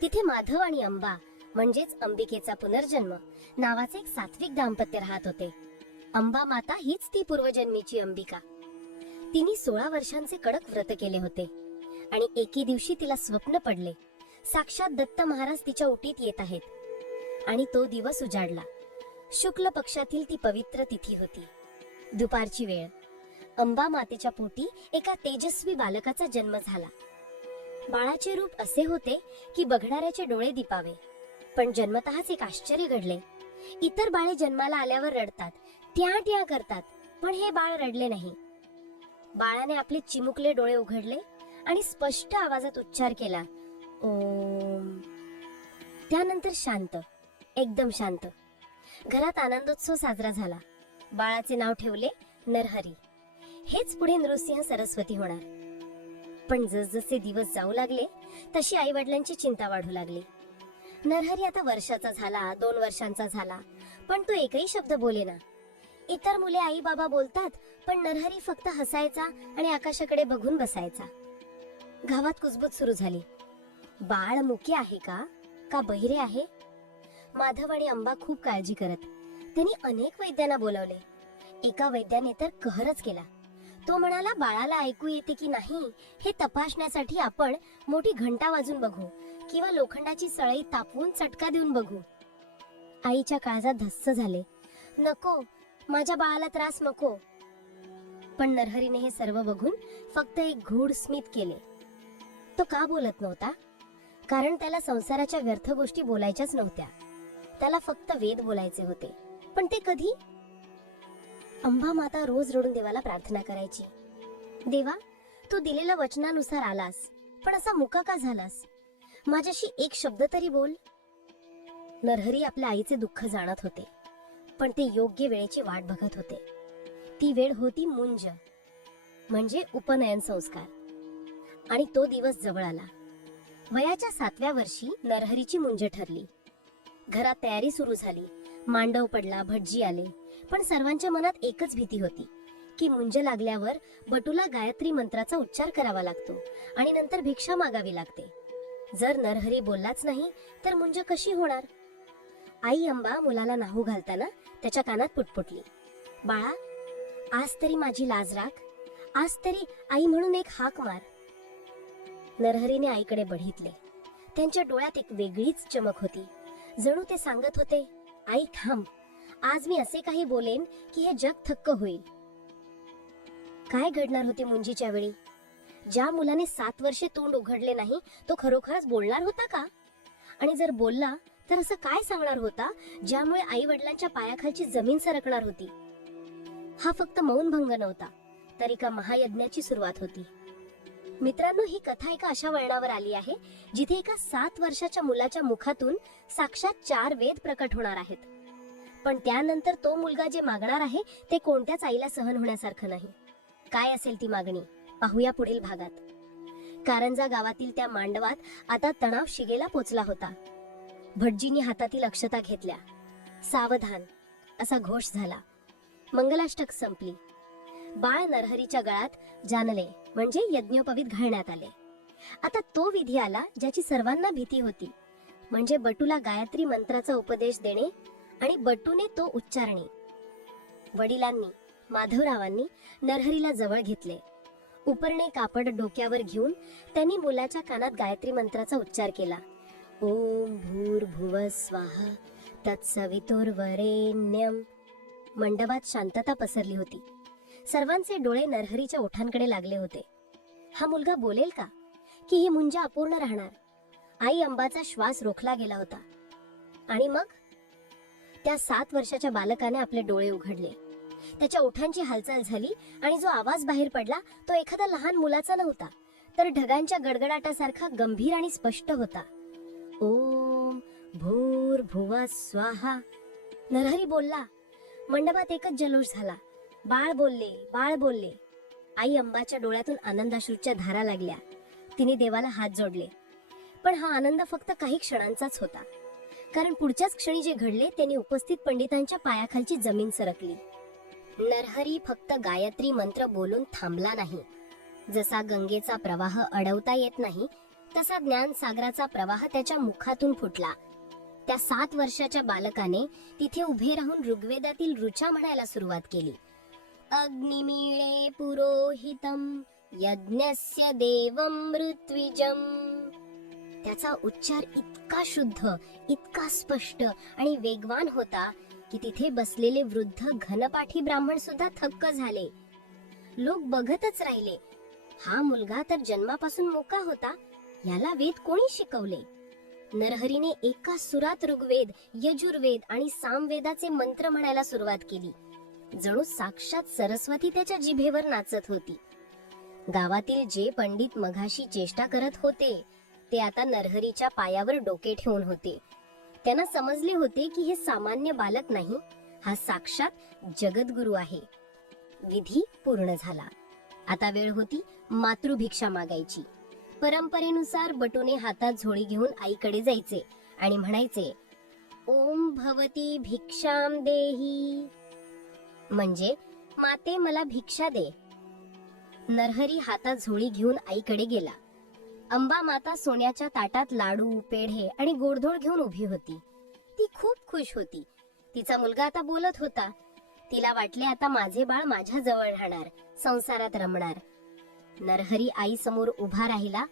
तिथे माधव आणि अंबा म्हणजेच अंबिकेचा पुनर्जन्म नावाचे एक सात्विक दाम्पत्य राहत होते. अंबा माता हीच ती पूर्वजन्मीची अंबिका. तिने 16 वर्षांचे कडक व्रत केले होते आणि एके दिवशी तिला स्वप्न पडले, साक्षात दत्त महाराज तिच्या उटीत येत आहेत. आणि तो दिवस उजाडला. शुक्ल पक्षातील ती पवित्र तिथी होती. दुपारची वेळ. अंबा मातेच्या पोटी एका तेजस्वी बालकाचा जन्म झाला. बाळाचे रूप असे होते की बघणाऱ्याचे डोळे दिपावे. पण जन्मतःच एक आश्चर्य घडले. इतर बाळे जन्माला आल्यावर रडतात, ट्या करतात, पण हे बाळ रडले नाही. बाळाने आपले चिमुकले डोळे उघडले आणि स्पष्ट आवाजात उच्चार केला, ओम. त्यानंतर शांत, एकदम शांत. घरात आनंदोत्सव साजरा झाला. बाळाचे नाव ठेवले नरहरी. हेच पुढे नृसिंह सरस्वती होणार. पण जसजसे दिवस जाऊ लागले तशी आई वडिलांची चिंता वाढू लागली. नरहरी आता वर्षाचा झाला, 2 वर्षांचा झाला, पण तो एकही शब्द बोलेना. इतर मुले आई बाबा बोलतात, पण नरहरी फक्त हसायचा आणि आकाशाकडे बघून बसायचा. गावात कुजबूज सुरू झाली. बाळ मुके आहे का बहिरे आहे? माधव आणि अंबा खूप काळजी करत. त्यांनी अनेक वैद्यांना बोलावले. एका वैद्याने तर कहरच केला. तो म्हणाला, बाळाला ऐकू येते की नाही हे तपासण्यासाठी आपण मोठी घंटा वाजून बघू किंवा लोखंडाची सळई तापवून चटका देऊन बघू. आईच्या काळजात धस्स झाले. नको, माझ्या बाळाला त्रास नको. पण नरहरीने हे सर्व बघून फक्त एक गूढ स्मित केले. तो का बोलत नव्हता? कारण त्याला संसाराच्या व्यर्थ गोष्टी बोलायच्याच नव्हत्या. त्याला फक्त वेद बोलायचे होते. पण ते कधी? अंबा माता रोज रडून देवाला प्रार्थना करायची, देवा, तू दिलेल्या वचनानुसार आलास, पण असा मुका का झालास? माझ्याशी एक शब्द तरी बोल. नरहरी आपल्या आईचे दुःख जाणत होते, पण ते योग्य वेळेची वाट बघत होते. ती वेळ होती मुंज, म्हणजे उपनयन संस्कार. आणि तो दिवस जवळ आला. वयाच्या 7व्या वर्षी नरहरीची मुंज ठरली. घरात तयारी सुरू झाली. मांडव पडला, भटजी आले. पण सर्वांच्या मनात एकच भीती होती की मुंज लागल्यावर बटूला गायत्री मंत्राचा उच्चार करावा लागतो आणि नंतर भिक्षा मागावी लागते. जर नरहरी बोललाच नाही तर मुंज कशी होणार? आई अंबा मुलाला न्हाऊ घालताना त्याच्या कानात पुटपुटली, बाळा, आज तरी माझी लाज राख. आज तरी आई म्हणून एक हाक मार. नरहरीने आईकडे बघितले. त्यांच्या डोळ्यात एक वेगळीच चमक होती. जणू ते सांगत होते, आई थांब, आज मी असे काही बोलेन की हे जग थक्क होईल. काय घडणार होते मुंजीच्या वेळी? ज्या मुलाने 7 वर्षे तोंड उघडले नाही तो खरोखरच बोलणार होता का? आणि जर बोलला तर असं काय सांगणार होता ज्यामुळे आई वडिलांच्या पायाखालची जमीन सरकणार होती? हा फक्त मौनभंग नव्हता, तर एका महायज्ञाची सुरुवात होती. मित्रांनो, ही कथा एका अशा वळणावर आली आहे जिथे एका 7 वर्षाच्या मुलाच्या मुखातून साक्षात 4 वेद प्रकट होणार आहेत. पण त्यानंतर तो मुलगा जे मागणार आहे ते कोणत्याच आईला सहन होण्यासारखं नाही. काय असेल ती मागणी पाहूया पुढील भागात. कारंजा गावातील त्या मांडवात आता तणाव शिगेला पोचला होता. भटजींनी हातातील अक्षता घेतल्या. सावधान असा घोष झाला. मंगलाष्टक संपली. बाळ नरहरीच्या गळ्यात जानले म्हणजे यज्ञोपवीत घालण्यात आले. आता तो विधी आला ज्याची सर्वांना भीती होती, म्हणजे बटूला गायत्री मंत्राचा उपदेश देणे आणि बटूने तो उच्चारणे. वडिलांनी माधवरावांनी नरहरीला जवळ घेतले. उपरणे कापड डोक्यावर घेऊन त्यांनी मुलाच्या कानात गायत्री मंत्राचा उच्चार केला. ओम भूर्भुवः स्वाहा तत्सवितुर्वरेण्यम. मंडपात शांतता पसरली होती. सर्वांचे डोळे नरहरीच्या ओठांकडे लागले होते. हा मुलगा बोलेल का, की ही मुंजा अपूर्ण राहणार? आई अंबाचा श्वास रोखला गेला होता. आणि मग त्या 7 वर्षाच्या बालकाने आपले डोळे उघडले. त्याच्या ओठांची हालचाल झाली आणि जो आवाज बाहेर पडला तो एखादा लहान मुलाचा नव्हता, तर ढगांच्या गडगडाटासारखा गंभीर आणि स्पष्ट होता. ओम भूर्भुवः स्वाहा. नरहरी बोलला. मंडपात एकच जल्लोष झाला. बाळ बोलले, बाळ बोलले. आई अंबाच्या डोळ्यातून आनंदाश्रूच्या धारा लागल्या. तिने देवाला हात जोडले. पण हा आनंद फक्त काही क्षणांचाच होता, कारण पुढच्याच क्षणी जे घडले त्यांनी उपस्थित पंडितांच्या पायाखालची जमीन सरकली. नरहरी फक्त गायत्री मंत्र बोलून थांबला नाही. जसा गंगेचा प्रवाह अडवता येत नाही, तसा ज्ञान सागराचा प्रवाह त्याच्या मुखातून फुटला. त्या 7 वर्षाच्या बालकाने तिथे उभे राहून ऋग्वेदातील ऋचा म्हणायला सुरुवात केली. अग्निमीळे पुरोहितम यज्ञस्य देवं ऋत्विजम. त्याचा उच्चार इतका शुद्ध, इतका स्पष्ट आणि वेगवान होता की तिथे बसलेले वृद्ध घनपाठी ब्राह्मण सुद्धा थक्क झाले. लोक बघतच राहिले. हा मुलगा तर जन्मापासून मोका होता. याला वेद कोणी शिकवले? नरहरीने एका सुरात ऋग्वेद, यजुर्वेद आणि सामवेदाचे मंत्र म्हणायला सुरुवात केली. जणू साक्षात सरस्वती त्याच्या जिभेवर नाचत होती. गावातील जे पंडित मघाशी चेष्टा करत होते ते आता नरहरीच्या पायावर डोके ठेवून होते. त्यांना समजले होते की हे सामान्य बालक नाही, हा साक्षात जगद्गुरु आहे. विधी पूर्ण झाला. आता वेळ होती मातृभिक्षा मागायची. परंपरेनुसार बटूने हातात झोळी घेऊन आईकडे जायचे आणि म्हणायचे, ओम भवती भिक्षाम देही, म्हणजे माते मला भिक्षा दे. नरहरी हातात झोळी घेऊन आईकडे गेला. अंबा माता सोन्याच्या ताटात लाडू, पेढे आणि गोडधोड घेऊन उभी होती. ती खूप खुश होती. तिचा मुलगा आता बोलत होता. तिला वाटले आता माझे बाळ माझ्या जवळ राहणार, संसारात रमणार. नरहरी आई समोर उभा राहिला.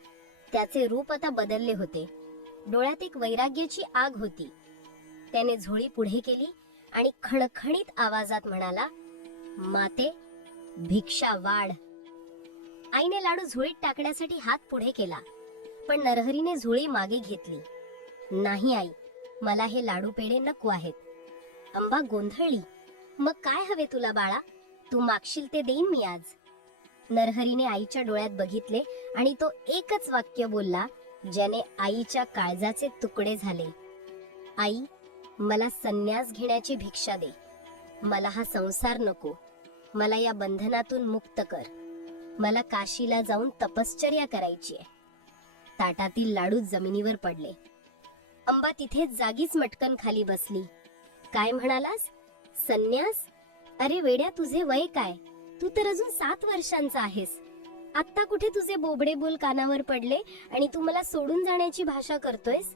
त्याचे रूप आता बदलले होते. डोळ्यात एक वैराग्याची आग होती. त्याने झोळी पुढे केली आणि खणखणीत आवाजात म्हणाला, माते भिक्षा वाढ. आईने लाडू झोळीत टाकण्यासाठी हात पुढे केला, पण नरहरीने झोळी मागे घेतली. नाही आई, मला हे लाडू पेढे नको आहेत. अंबा गोंधळली. मग काय हवे तुला बाळा? तू मागशील ते देईन मी आज. नरहरीने आईच्या डोळ्यात बघितले आणि तो एकच वाक्य बोलला, ज्याने आईच्या काळजाचे तुकडे झाले. आई, मला संन्यास घेण्याची भिक्षा दे. मला हा संसार नको. मला या बंधनातून मुक्त कर. मला काशीला जाऊन तपश्चर्या करायची आहे. ताटातील लाडू जमिनीवर पडले. अंबा तिथेच जागीच मटकन खाली बसली. काय म्हणालास? संन्यास? अरे वेड्या, तुझे वय काय? तू तर अजून 7 वर्षांचा आहेस. आत्ता कुठे तुझे बोबडे बोल कानावर पडले आणि तू मला सोडून जाण्याची भाषा करतोयस?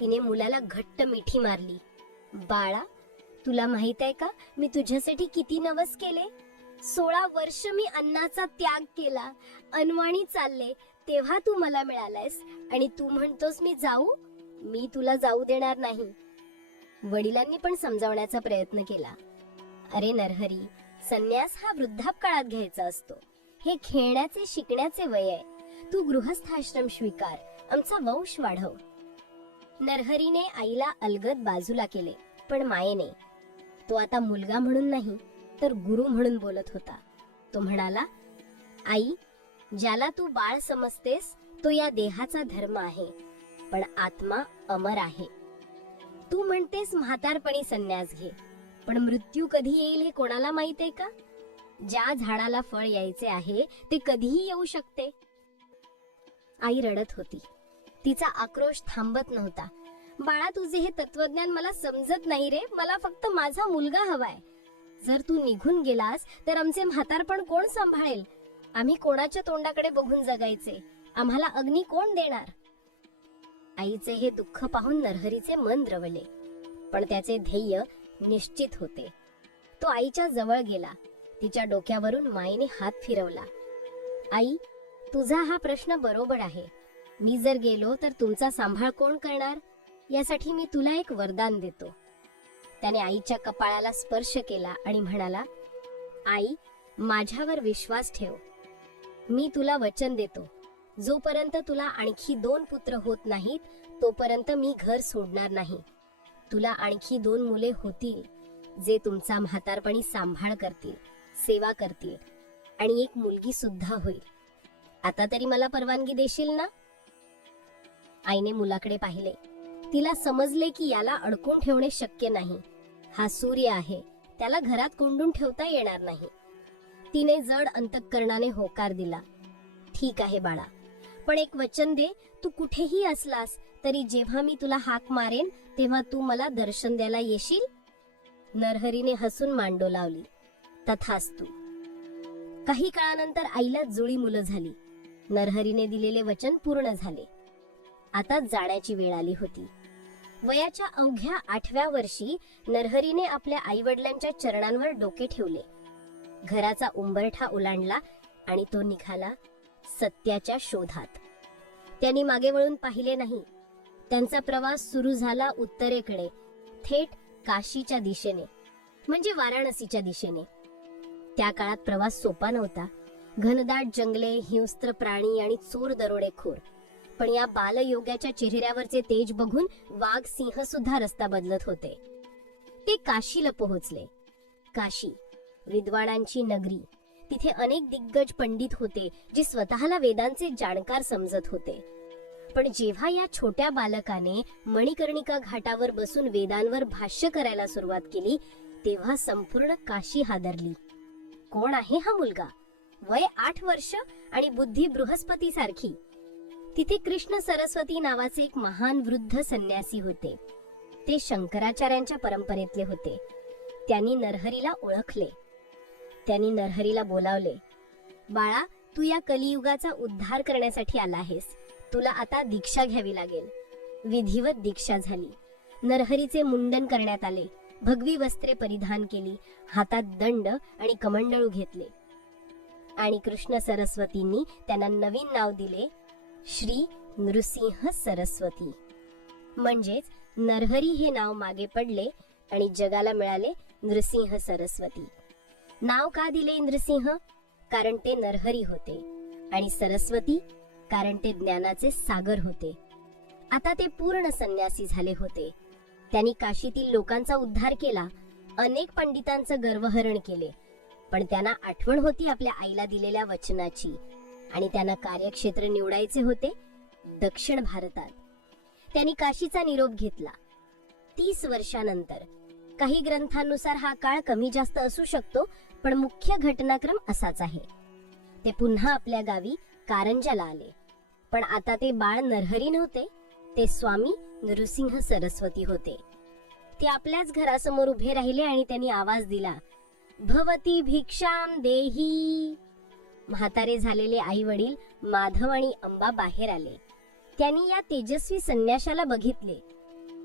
तिने मुलाला घट्ट मिठी मारली. बाळा, तुला माहित आहे का मी तुझ्यासाठी किती नवस केले? 16 वर्ष मी अन्नाचा त्याग केला, अनवाणी चालले, तेव्हा तू मला मिळालायस आणि तू म्हणतोस मी जाऊ? मी तुला जाऊ देणार नाही. वडिलांनी पण समजावण्याचा प्रयत्न केला. अरे नरहरी, संन्यास हा वृद्धापकाळात घ्यायचा असतो. हे खेळण्याचे, शिकण्याचे वय आहे. तू गृहस्थाश्रम स्वीकार, आमचा वंश वाढव. नरहरीने आईला अलगद बाजूला केले, पण मायेने. तो आता मुलगा म्हणून नाही तर गुरु म्हणून बोलत होता. तो म्हणाला, आई, ज्याला तू बाळ समजतेस तो या देहाचा धर्म आहे, पण आत्मा अमर आहे. तू म्हणतेस म्हातारपणी संन्यास घे, पण मृत्यू कधी येईल हे कोणाला माहित आहे का? ज्या झाडाला फळ यायचे आहे ते कधीही येऊ शकते. आई रडत होती. तिचा आक्रोश थांबत नव्हता. बाळा, तुझे हे तत्वज्ञान मला समजत नाही रे. मला फक्त माझा मुलगा हवाय. जर तू निघून गेलास तर आमचे म्हातारपण कोण सांभाळेल? आम्ही कोणाच्या तोंडाकडे बघून जगायचे? आम्हाला अग्नी कोण देणार? आईचे हे दुःख पाहून नरहरीचे मन द्रवले, पण त्याचे ध्येय निश्चित होते. तो आईच्या जवळ गेला. तिच्या डोक्यावरून मायेने हात फिरवला. आई, तुझा हा प्रश्न बरोबर आहे. मी जर गेलो तर तुमचा सांभाळ कोण करणार? यासाठी मी तुला एक वरदान देतो. त्याने आईच्या कपाळाला स्पर्श केला आणि म्हणाला, आई, माझ्यावर विश्वास ठेव. मी तुला वचन देतो, जोपर्यंत तुला आणखी 2 पुत्र होत नाहीत तोपर्यंत मी घर सोडणार नाही. तुला आणखी 2 मुले होतील, जे तुमचा म्हातारपणी सांभाळ करतील, सेवा करतील, आणि एक मुलगी सुद्धा होईल. आता तरी मला परवानगी देशील ना? आईने मुलाकडे पाहिले. तिला समजले की याला अडकून ठेवणे शक्य नाही. हा सूर्य आहे, त्याला घरात कोंडून ठेवता येणार नाही. तिने जड अंतःकरणाने होकार दिला. ठीक आहे बाळा, पण एक वचन दे, तू कुठेही असलास तरी जेव्हा मी तुला हाक मारेन तेव्हा तू मला दर्शन द्यायला येशील? नरहरीने हसून मांडो लावली. तथास्तु. काही काळानंतर आईला जुळी मुलं झाली. नरहरीने दिलेले वचन पूर्ण झाले. आता जाण्याची वेळ आली होती. वयाच्या अवघ्या 8व्या वर्षी नरहरीने आपल्या आईवडिलांच्या चरणांवर डोके ठेवले. घराचा उंबरठा ओलांडला आणि तो निघाला सत्याच्या शोधात. त्यांनी मागे वळून पाहिले नाही. त्यांचा प्रवास सुरू झाला उत्तरेकडे, थेट काशीच्या दिशेने, म्हणजे वाराणसीच्या दिशेने. त्या काळात प्रवास सोपा नव्हता. घनदाट जंगले, हिंस्त्र प्राणी आणि चोर दरोडेखोर. पण या बालयोग्याच्या चेहऱ्यावरचे तेज बघून वाघ सिंह सुद्धा रस्ता बदलत होते. ते काशीला पोहोचले. काशी विद्वानांची नगरी. तिथे अनेक दिग्गज पंडित होते जे स्वतःला वेदांचे जाणकार समजत होते. पण जेव्हा या छोट्या बालकाने मणिकर्णिका घाटावर बसून वेदांवर भाष्य करायला सुरुवात केली तेव्हा संपूर्ण काशी हादरली. कोण आहे हा मुलगा? वय 8 वर्ष आणि बुद्धी बृहस्पती सारखी. तिथे कृष्ण सरस्वती नावाचे एक महान वृद्ध संन्यासी होते. ते शंकराचार्यांच्या परंपरेतले होते. त्यांनी नरहरीला ओळखले. त्यांनी नरहरीला बोलावले. बाळा, तू या कलियुगाचा उद्धार करण्यासाठी आला आहेस. तुला आता दीक्षा घ्यावी लागेल. विधिवत दीक्षा झाली. नरहरीचे मुंडन करण्यात आले. भगवी वस्त्रे परिधान केली. हातात दंड आणि कमंडळू घेतले. आणि कृष्ण सरस्वतींनी त्यांना नवीन नाव दिले, श्री नृसिंह सरस्वती. म्हणजेच नरहरी हे नाव मागे पडले आणि जगाला मिळाले नृसिंह सरस्वती. नाव का दिले इंद्रसिंह? कारण ते नरहरी होते, आणि सरस्वती कारण ते ज्ञानाचे सागर होते. आता ते पूर्ण संन्यासी झाले होते. त्यांनी काशीतील लोकांचा उद्धार केला. अनेक पंडितांचं गर्वहरण केले. पण त्यांना आठवण होती आपल्या आईला दिलेल्या वचनाची, आणि त्यांना कार्यक्षेत्र निवडायचे होते दक्षिण भारतात. त्यांनी काशीचा निरोप घेतला. 30 वर्षानंतर. काही ग्रंथांनुसार हा काळ कमी जास्त असू शकतो, पण मुख्य घटनाक्रम असाच आहे. ते पुन्हा आपल्या गावी कारंजाला आले. पण आता ते बाळ नरहरी नव्हते, ते स्वामी नृसिंह सरस्वती होते. ते आपल्याच घरासमोर उभे राहिले आणि त्यांनी आवाज दिला, भवती भिक्षाम देही. म्हातारे झालेले आई वडील माधव आणि अंबा बाहेर आले. त्यांनी या तेजस्वी संन्याशाला बघितले.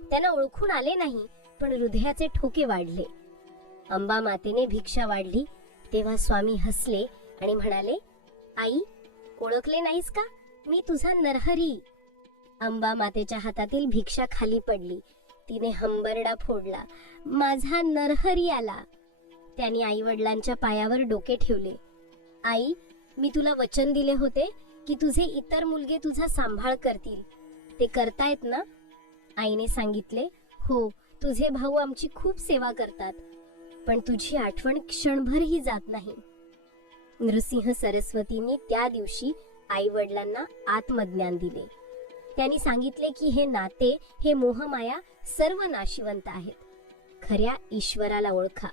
त्यांना ओळखून आले नाही, पण हृदयाचे ठोके वाढले. अंबा मातेने भिक्षा वाढली तेव्हा स्वामी हसले आणि म्हणाले, आई, ओळखले नाहीस का? मी तुझा नरहरी. अंबा मातेच्या हातातील भिक्षा खाली पडली. तिने हंबरडा फोडला. माझा नरहरी आला. त्यांनी आई वडिलांच्या पायावर डोके ठेवले. आई, मी तुला वचन दिले होते की तुझे इतर मुलगे तुझा सांभाळ करतील. ते करतायत ना? आईने सांगितले, हो, तुझे भाऊ आमची खूप सेवा करतात, पण तुझी आठवण क्षणभरही जात नाही. नृसिंह सरस्वतींनी त्या दिवशी आई वडिलांना आत्मज्ञान दिले. त्यांनी सांगितले की हे नाते, हे मोहमाया सर्व नाशिवंत आहेत. खऱ्या ईश्वराला ओळखा.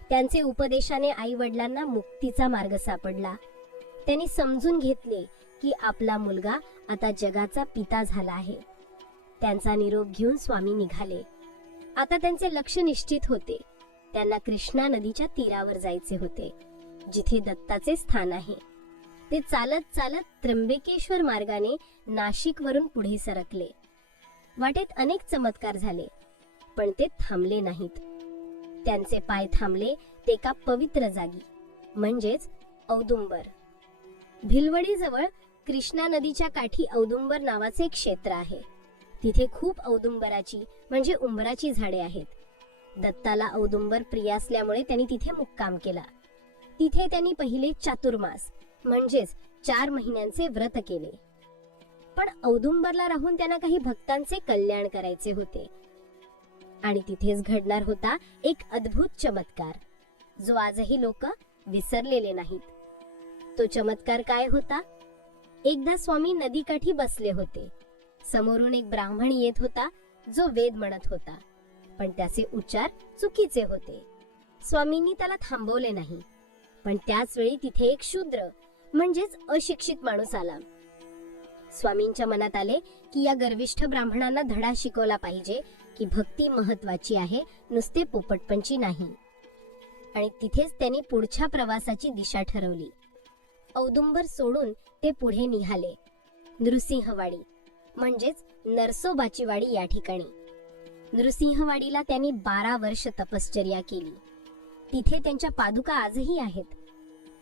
त्यांचे उपदेशाने आई वडिलांना मुक्तीचा मार्ग सापडला. त्यांनी समजून घेतले की आपला मुलगा आता जगाचा पिता झाला आहे. त्यांचा निरोप घेऊन स्वामी निघाले. आता त्यांचे लक्ष निश्चित होते. त्यांना कृष्णा नदीच्या तीरावर जायचे होते, जिथे दत्ताचे स्थान आहे. ते चालत चालत त्र्यंबकेश्वर मार्गाने नाशिक वरून पुढे सरकले. वाटेत अनेक चमत्कार झाले, पण ते थांबले नाहीत. त्यांचे पाय थांबले ते एका पवित्र जागी, म्हणजेच औदुंबर. भिलवडी जवळ कृष्णा नदीच्या काठी औदुंबर नावाचे एक क्षेत्र आहे. तिथे खूप औदुंबराची म्हणजे उंबराची झाडे आहेत. दत्ताला औदुंबर प्रिय असल्यामुळे त्यांनी तिथे मुक्काम केला. तिथे त्यांनी पहिले चातुर्मास म्हणजेच 4 महिन्यांचे व्रत केले. पण औदुंबरला राहून त्यांना काही भक्तांचे कल्याण करायचे होते. आणि तिथेच घडणार होता एक अद्भुत चमत्कार, जो आजही लोक विसरलेले नाहीत. तो चमत्कार काय होता? एकदा स्वामी नदीकाठी बसले होते. समोरून एक ब्राह्मण येत होता, जो वेद म्हणत होता, पण त्याचे उच्चार चुकीचे होते. स्वामींनी त्याला थांबवले नाही. पण त्याच वेळी तिथे एक शूद्र म्हणजेच अशिक्षित माणूस आला. स्वामींच्या मनात आले की या गर्विष्ठ ब्राह्मणांना धडा शिकवला पाहिजे की भक्ती महत्वाची आहे, नुसते पोपटपंची नाही. आणि तिथेच त्यांनी पुढच्या प्रवासाची दिशा ठरवली. औदुंबर सोडून ते पुढे निघाले नृसिंहवाडी म्हणजेच नरसोबाची वाडी या ठिकाणी. नृसिंहवाडीला त्यांनी 12 वर्ष तपश्चर्या केली. तिथे त्यांच्या पादुका आजही आहेत.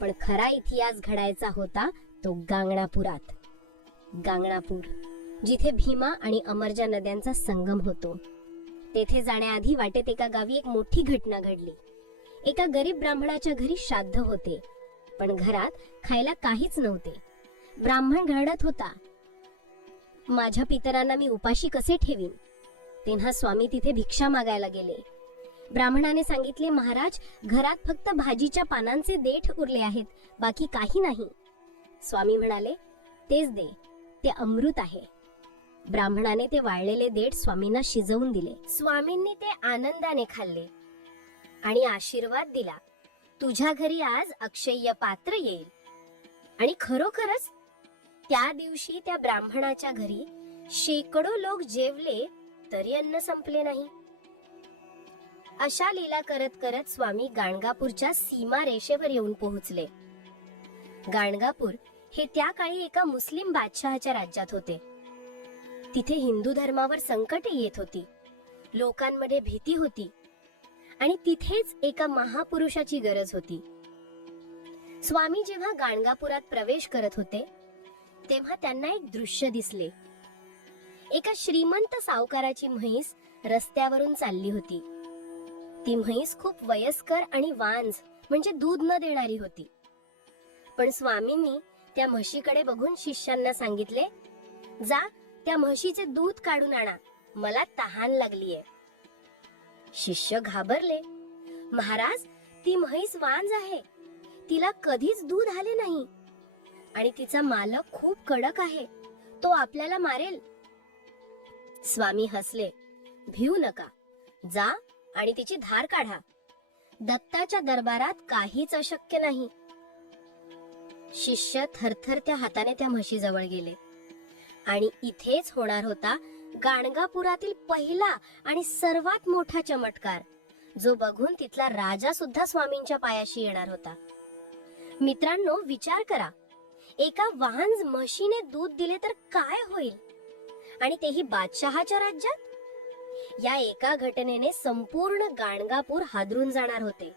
पण खरा इतिहास घडायचा होता तो गांगणापुरात. गांगणापूर, जिथे भीमा आणि अमरजा नद्यांचा संगम होतो. तेथे जाण्याआधी वाटेत एका गावी एक मोठी घटना घडली. एका गरीब ब्राह्मणाच्या घरी श्राद्ध होते, पण घरात खायला काहीच नव्हते. ब्राह्मण रडत होता, माझ्या पितरांना मी उपाशी कसे ठेवीन? तेव्हा स्वामी तिथे भिक्षा मागायला गेले. ब्राह्मणाने सांगितले, महाराज, घरात फक्त भाजीच्या पानांचे देठ उरले आहेत, बाकी काही नाही. स्वामी म्हणाले, तेच दे, ते अमृत आहे. ब्राह्मणाने ते वाळलेले देठ स्वामींना शिजवून दिले. स्वामींनी ते आनंदाने खाल्ले आणि आशीर्वाद दिला, तुझ्या घरी आज अक्षय्य पात्र येईल. आणि खरोखरच त्या दिवशी त्या ब्राह्मणाच्या घरी शेकडो लोक जेवले तरी अन्न संपले नाही. अशा लीला करत करत स्वामी गाणगापूरच्या सीमा रेषेवर येऊन पोहोचले. गाणगापूर हे त्या काळी एका मुस्लिम बादशहाच्या राज्यात होते. तिथे हिंदू धर्मावर संकटे येत होती, लोकांमध्ये भीती होती आणि तिथेच एका महापुरुषाची गरज होती. स्वामी जेव्हा गाणगापुरात प्रवेश करत होते तेव्हा त्यांना एक दृश्य दिसले. एका श्रीमंत सावकाराची म्हैस रस्त्यावरून चालली होती. ती म्हैस खूप वयस्कर आणि वांझ म्हणजे दूध न देणारी होती. पण स्वामींनी त्या म्हशीकडे बघून शिष्यांना सांगितले, जा त्या म्हशीचे दूध काढून आणा, मला तहान लागलीये. शिष्य घाबरले, महाराज, ती म्हैस वांझ आहे, तिला कधीच दूध आले नाही आणि तिचा मालक खूप कडक आहे, तो आपल्याला मारेल. स्वामी हसले, भिऊ नका, जा आणि तिची धार काढा. दत्ताच्या दरबारात काहीच अशक्य नाही. शिष्य थरथरत्या हाताने त्या म्हशीजवळ गेले आणि इथेच होणार होता गाणगापुरातील पहिला आणि सर्वात मोठा चमत्कार, जो बघून तिथला राजा सुद्धा स्वामींच्या पायाशी येणार होता. मित्रांनो, विचार करा, एका वाहन म्हशीने दूध दिले तर काय होईल, आणि तेही बादशहाच्या राज्यात. या एका घटनेने संपूर्ण गाणगापूर हादरून जाणार होते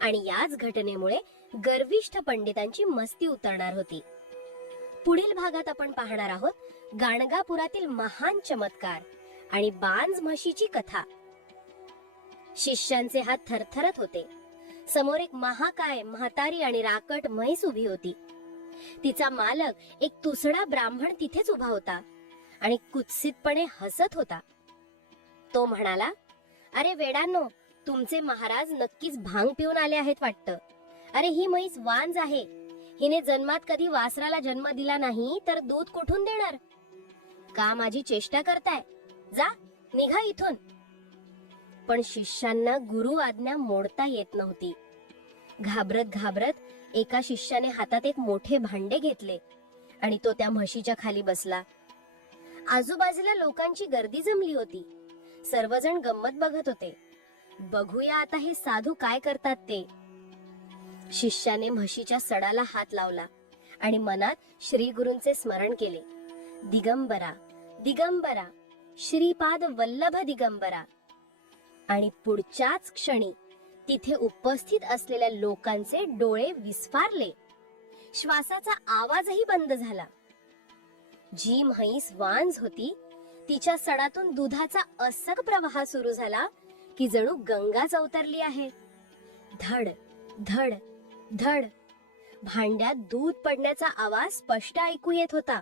आणि याच घटनेमुळे गर्विष्ठ पंडितांची मस्ती उतरणार होती. पुढील भागात आपण पाहणार आहोत गाणगापुरातील महान चमत्कार आणि बांझ म्हशीची कथा. शिष्यांचे हात थरथरत होते. समोर एक महाकाय, म्हातारी आणि राकट म्हैस उभी होती. तिचा मालक एक तुसडा ब्राह्मण तिथेच उभा होता आणि कुत्सितपणे हसत होता. तो म्हणाला, अरे वेडांनो, तुमचे महाराज नक्कीच भांग पिऊन आले आहेत वाटतं. अरे ही म्हैस वांज आहे, हिने जन्मात कधी वासराला जन्म दिला नाही तर दूध कुठून देणार? का माझी चेष्टा करताय? जा निघा इथून. पण शिष्यांना गुरु आज्ञा मोडता येत नव्हती. घाबरत घाबरत एका शिष्याने हातात एक मोठे भांडे घेतले आणि तो त्या म्हशीच्या खाली बसला. आजूबाजूला लोकांची गर्दी जमली होती. सर्वजण गंमत बघत होते. बघूया आता हे साधू काय करतात ते. शिष्याने म्हशीच्या सडाला हात लावला आणि मनात श्री गुरूंचे स्मरण केले. दिगंबरा दिगंबरा, श्रीपाद वल्लभ दिगंबरा. आणि पुढच्याच क्षणी तिथे उपस्थित असलेल्या लोकांचे डोळे विस्फारले. श्वासाचा आवाजही बंद झाला. जी म्हैस वांज होती तिच्या सडातून दुधाचा असक प्रवाह सुरू झाला की जणू गंगाच अवतरली आहे. धड धड धड. भांड्यात दूध पडण्याचा आवाज स्पष्ट ऐकू येत होता.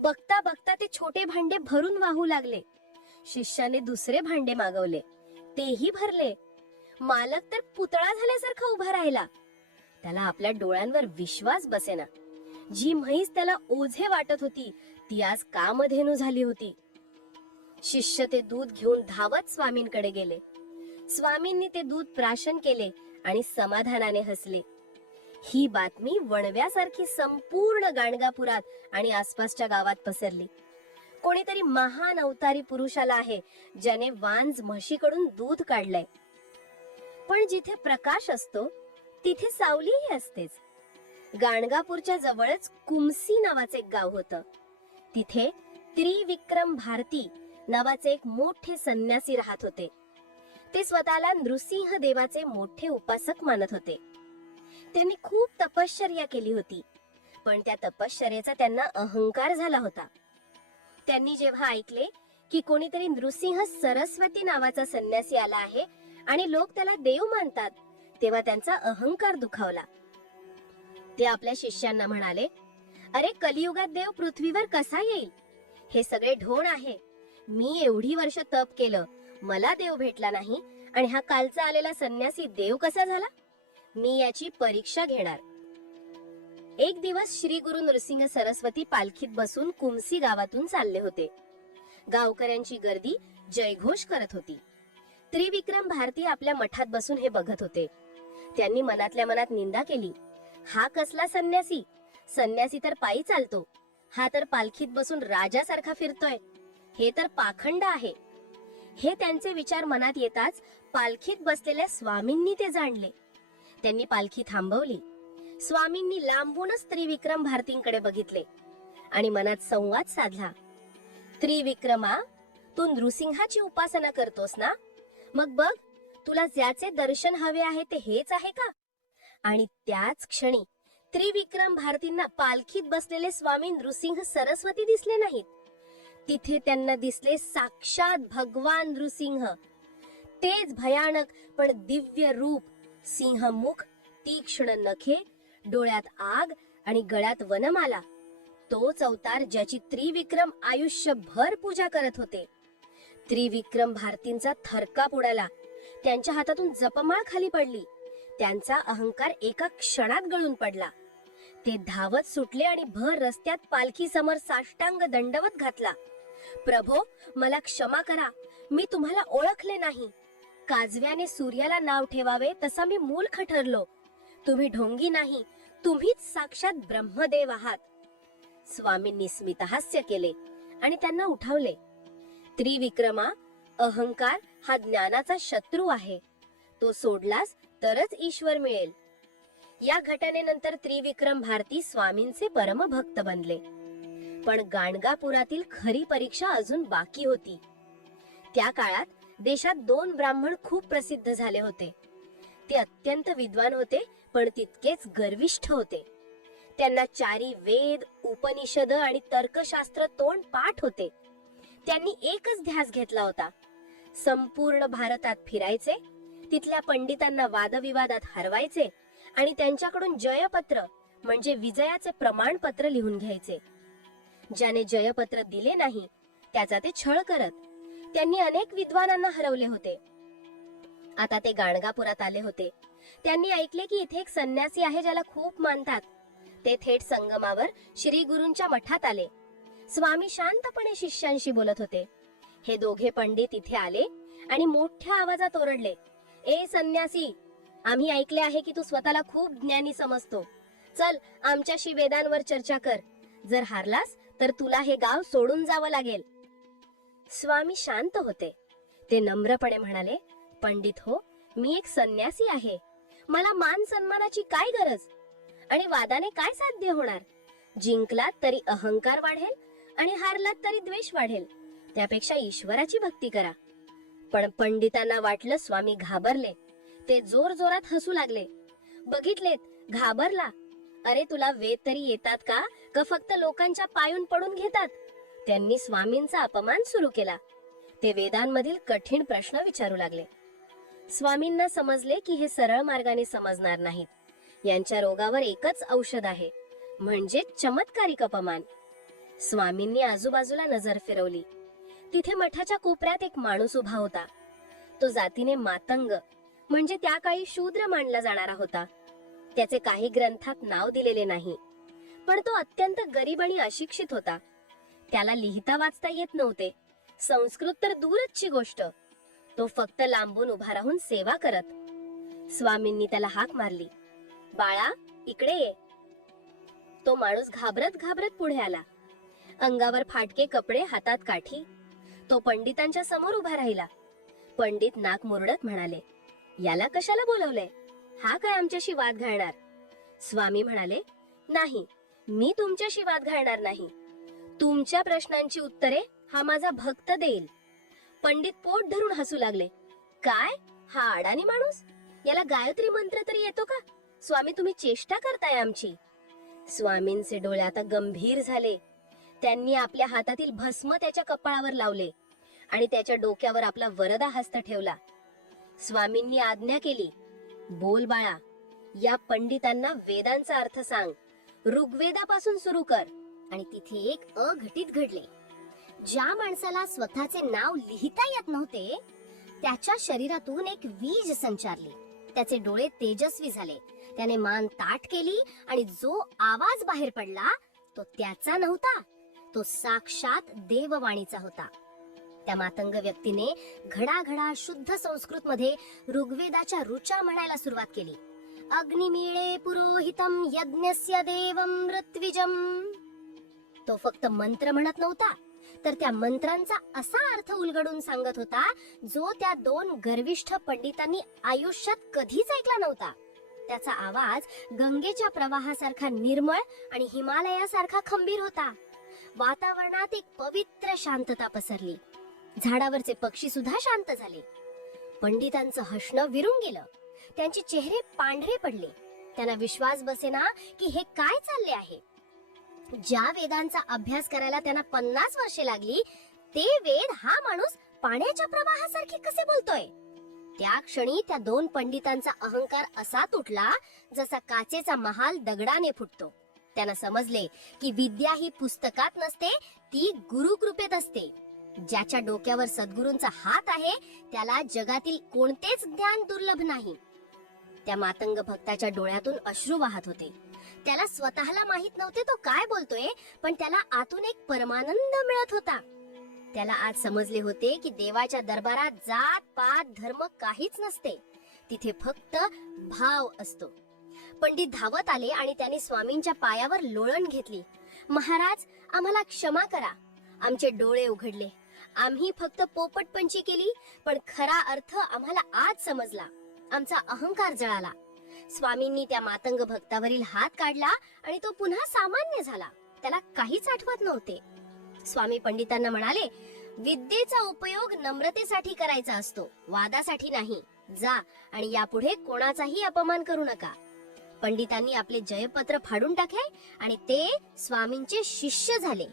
बघता बघता ते छोटे भांडे भरून वाहू लागले. शिष्याने दुसरे भांडे मागवले, तेही भरले. मालक तर पुतळा झाल्यासारखा उभा राहिला. त्याला आपल्या डोळ्यांवर विश्वास बसेना. जी म्हैस त्याला ओझे वाटत होती ती आज कामधेनू झाली होती. शिष्य ते दूध घेऊन धावत स्वामींकडे गेले. स्वामींनी ते दूध प्राशन केले आणि समाधानाने हसले. ही बातमी वणव्यासारखी संपूर्ण गाणगापुरात आणि आसपासच्या गावात पसरली. कोणीतरी महान अवतारी पुरुष आला आहे ज्याने वांज म्हशीकडून दूध काढलंय. पण जिथे प्रकाश असतो तिथे सावलीही असतेच. गाणगापूरच्या जवळच कुमसी नावाचे एक गाव होतं. तिथे त्रिविक्रम भारती नावाचे एक मोठे संन्यासी राहत होते. ते स्वतःला नृसिंह देवाचे मोठे उपासक मानत होते. त्यांनी खूप तपश्चर्या केली होती, पण त्या तपश्चर्येचा त्यांना अहंकार झाला होता. त्यांनी जेव्हा ऐकले की कोणीतरी नृसिंह सरस्वती नावाचा संन्यासी आला आहे आणि लोक त्याला देव मानतात, तेव्हा त्यांचा अहंकार दुखावला. ते आपल्या शिष्यांना म्हणाले, अरे कलियुगात देव पृथ्वीवर कसा येईल? हे सगळे ढोण आहे. मी एवढी वर्ष तप केलं, मला देव भेटला नाही आणि हा कालचा आलेला संन्यासी देव कसा झाला? मी याची परीक्षा घेणार. एक दिवस श्री गुरु नृसिंह सरस्वती पालखीत बसून कुमसी गावातून चालले होते. गावकऱ्यांची गर्दी जयघोष करत होती. त्रिविक्रम भारती आपल्या मठात बसून हे बघत होते. त्यांनी मनातल्या मनात निंदा केली. हा कसला संन्यासी? संन्यासी तर पायी चालतो, हा तर पालखीत बसून राजासारखा फिरतोय. हे तर पाखंड आहे. हे त्यांचे विचार मनात येताच पालखीत बसलेल्या स्वामींनी ते जाणले. त्यांनी पालखी थांबवली. स्वामींनी लांबूनच त्रिविक्रम भारतींकडे बघितले आणि मनात संवाद साधला. त्रिविक्रमा, तू नृसिंहाची उपासना करतोस ना? मग बघ, तुला ज्याचे दर्शन हवे आहे ते हेच आहे का? आणि त्याच क्षणी त्रिविक्रम भारतींना पालखीत बसलेले स्वामी नृसिंह सरस्वती दिसले नाहीत. तिथे त्यांना दिसले साक्षात भगवान नृसिंह. तेच भयानक पण दिव्य रूप, सिंहमुख, तीक्ष्ण नखे, डोळ्यात आग आणि गळ्यात वनमाला. तोच अवतार ज्याची त्रिविक्रम आयुष्यभर पूजा करत होते. त्रिविक्रम भारतींचा थरकाप उडाला. त्यांच्या हातातून जपमाळ खाली पडली. त्यांचा अहंकार एका क्षणात गळून पडला. ते धावत सुटले आणि भर रस्त्यात पालखी समोर साष्टांग दंडवत घातला. प्रभो, मला क्षमा करा, मी तुम्हाला ओळखले नाही. काजव्याने सूर्याला नाव ठेवावे तसा मी मूर्ख ठरलो. तुम्ही ढोंगी नाही, तुम्हीच साक्षात ब्रह्मदेव आहात. स्वामींनी स्मितहास्य केले आणि त्यांना उठवले. त्रिविक्रमा, अहंकार हा ज्ञानाचा शत्रू आहे. तो सोडलास तरच ईश्वर मिळेल. या घटनेनंतर त्रिविक्रम भारती स्वामींचे परमभक्त बनले. पण गाणगापुरातील खरी परीक्षा अजून बाकी होती. त्या काळात देशात 2 ब्राह्मण खूप प्रसिद्ध झाले होते. ते अत्यंत विद्वान होते, पण तितकेच गर्विष्ठ होते. त्यांना 4 वेद, उपनिषद आणि तर्कशास्त्र तोंड पाठ होते. त्यांनी एकच ध्यास घेतला होता, संपूर्ण भारतात फिरायचे, तिथल्या पंडितांना वादविवादात हरवायचे आणि त्यांच्याकडून जयपत्र म्हणजे विजयाचे प्रमाणपत्र लिहून घ्यायचे. ज्याने जयपत्र दिले नाही त्याचा ते छळ करत. त्यांनी अनेक विद्वानांना हरवले होते. आता ते गाणगापुरात आले होते त्यांनी ऐकले की इथे एक संन्यासी आहे ज्याला खूप मानतात. ते थेट संगमावर श्री गुरूंच्या मठात आले. स्वामी शांतपणे शिष्यांशी बोलत होते. हे दोघे पंडित इथे आले आणि मोठ्या आवाजात ओरडले, ए संन्यासी, आम्ही ऐकले आहे की तू स्वतःला खूप ज्ञानी समजतो. चल आमच्याशी वेदांवर चर्चा कर. जर हारलास तर तुला हे गाव सोडून जावं लागेल. स्वामी शांत होते. ते नम्रपणे म्हणाले, पंडित हो, मी एक संन्यासी आहे. मला मान सन्मानाची काय गरज? आणि वादाने काय साध्य होणार? जिंकलात तरी अहंकार वाढेल आणि हारलात तरी द्वेष वाढेल. त्यापेक्षा ईश्वराची भक्ती करा. पण पंडितांना वाटलं स्वामी घाबरले. ते जोर जोरात हसू लागले. बघितलेत, घाबरला. अरे तुला वेद तरी येतात का फक्त लोकांच्या पायून पडून घेतात? त्यांनी स्वामींचा अपमान सुरू केला. ते वेदांमधील कठीण प्रश्न विचारू लागले. स्वामींना समजले की हे सरळ मार्गाने समजणार नाहीत. यांच्या रोगावर एकच औषध आहे, म्हणजे चमत्कारिक अपमान. स्वामींनी आजूबाजूला नजर फिरवली. तिथे मठाच्या कोपऱ्यात एक माणूस उभा होता. तो जातीने मातंग, म्हणजे त्या काळी शूद्र मानला जाणारा होता. त्याचे काही ग्रंथात नाव दिलेले नाही, पण तो अत्यंत गरीब आणि अशिक्षित होता. त्याला लिहिता वाचता येत नव्हते. संस्कृत तर दूरची गोष्ट. तो फक्त लांबून उभा राहून सेवा करत. स्वामींनी त्याला हाक मारली, बाळा इकडे ये. तो माणूस घाबरत घाबरत पुढे आला. अंगावर फाटके कपडे, हातात काठी. तो पंडितांच्या समोर उभा राहिला. पंडित नाक मुरडत म्हणाले, याला कशाला बोलवले? हा काय आमच्याशी वाद घालणार? स्वामी म्हणाले, नाही, मी तुमच्याशी वाद घालणार नाही. तुमच्या प्रश्नांची उत्तरे हा माझा भक्त देईल. पंडित पोट धरून हसू लागले. काय, हा अडाणी माणूस? याला गायत्री मंत्र तरी येतो का? स्वामी तुम्ही चेष्टा करताय आमची. स्वामींचे डोळे आता गंभीर झाले. त्यांनी आपल्या हातातील भस्म त्याच्या कपाळावर लावले आणि त्याच्या डोक्यावर आपला वरदा हस्त ठेवला. स्वामींनी आज्ञा केली, बोल बाळा, या पंडितांना वेदांचा अर्थ सांग. ऋग्वेदापासून सुरू कर. आणि तिथे एक अघटित घडले. ज्या माणसाला स्वतःचे नाव लिहिता येत नव्हते, त्याच्या शरीरातून एक वीज संचारली. त्याचे डोळे तेजस्वी झाले. त्याने मान ताठ केली आणि जो आवाज बाहेर पडला तो त्याचा नव्हता, तो साक्षात देववाणीचा होता. त्या मातंग व्यक्तीने घडाघडा शुद्ध संस्कृत मध्ये ऋग्वेदाच्या ऋचा म्हणायला सुरुवात केली. अग्निमीळे पुरोहितम यज्ञस्य देवम ऋत्विजम. तो फक्त मंत्र म्हणत नव्हता, तर त्या मंत्रांचा असा अर्थ उलगडून सांगत होता जो त्या दोन गर्विष्ठ पंडितांनी आयुष्यात कधीच ऐकला नव्हता. त्याचा आवाज गंगेच्या प्रवाहासारखा निर्मळ आणि हिमालयासारखा खंबीर होता. वातावरणात एक पवित्र शांतता पसरली. झाडावरचे पक्षी सुद्धा शांत झाले. पंडितांचं हसणं विरून गेलं. त्यांचे चेहरे पांढरे पडले. त्यांना विश्वास बसेना की हे काय चालले आहे. ज्या वेदांचा अभ्यास करायला त्यांना 50 वर्षे लागली, ते वेद हा माणूस पाण्याच्या प्रवाहासारखे कसे बोलतोय? त्या क्षणी त्या दोन पंडितांचा अहंकार असा तुटला जसा काचेचा महाल दगडाने फुटतो. त्यांना समजले की विद्या ही पुस्तकात नसते, ती गुरुकृपेत असते. ज्याच्या डोक्यावर सद्गुरूंचा हात आहे त्याला जगातील कोणतेच ज्ञान दुर्लभ नाही. त्या मातंग भक्ताच्या डोळ्यातून अश्रू वाहत होते. त्याला स्वतःला माहित नव्हते तो काय बोलतोय, पण त्याला आतून एक परमानंद मिळत होता. त्याला आज समजले होते की देवाच्या दरबारात जात पात धर्म काहीच नसते, तिथे फक्त भाव असतो. पंडित धावत आले आणि त्यांनी स्वामींच्या पायावर लोळण घेतली. महाराज, आम्हाला क्षमा करा. आमचे डोळे उघडले. आम्ही फक्त पोपटपंची केली, पण खरा अर्थ आम्हाला आज समजला. आमचा अहंकार जळाला. स्वामींनी त्या मातंग भक्तावरील हात काढला आणि तो पुन्हा सामान्य झाला. त्याला काहीच आठवत नव्हते. स्वामी पंडितांना म्हणाले, विद्येचा उपयोग नम्रतेसाठी करायचा असतो, वादासाठी नाही. जा आणि यापुढे कोणाचाही अपमान करू नका. पंडितांनी आपले जयपत्र फाडून टाकले आणि ते स्वामींचे शिष्य झाले.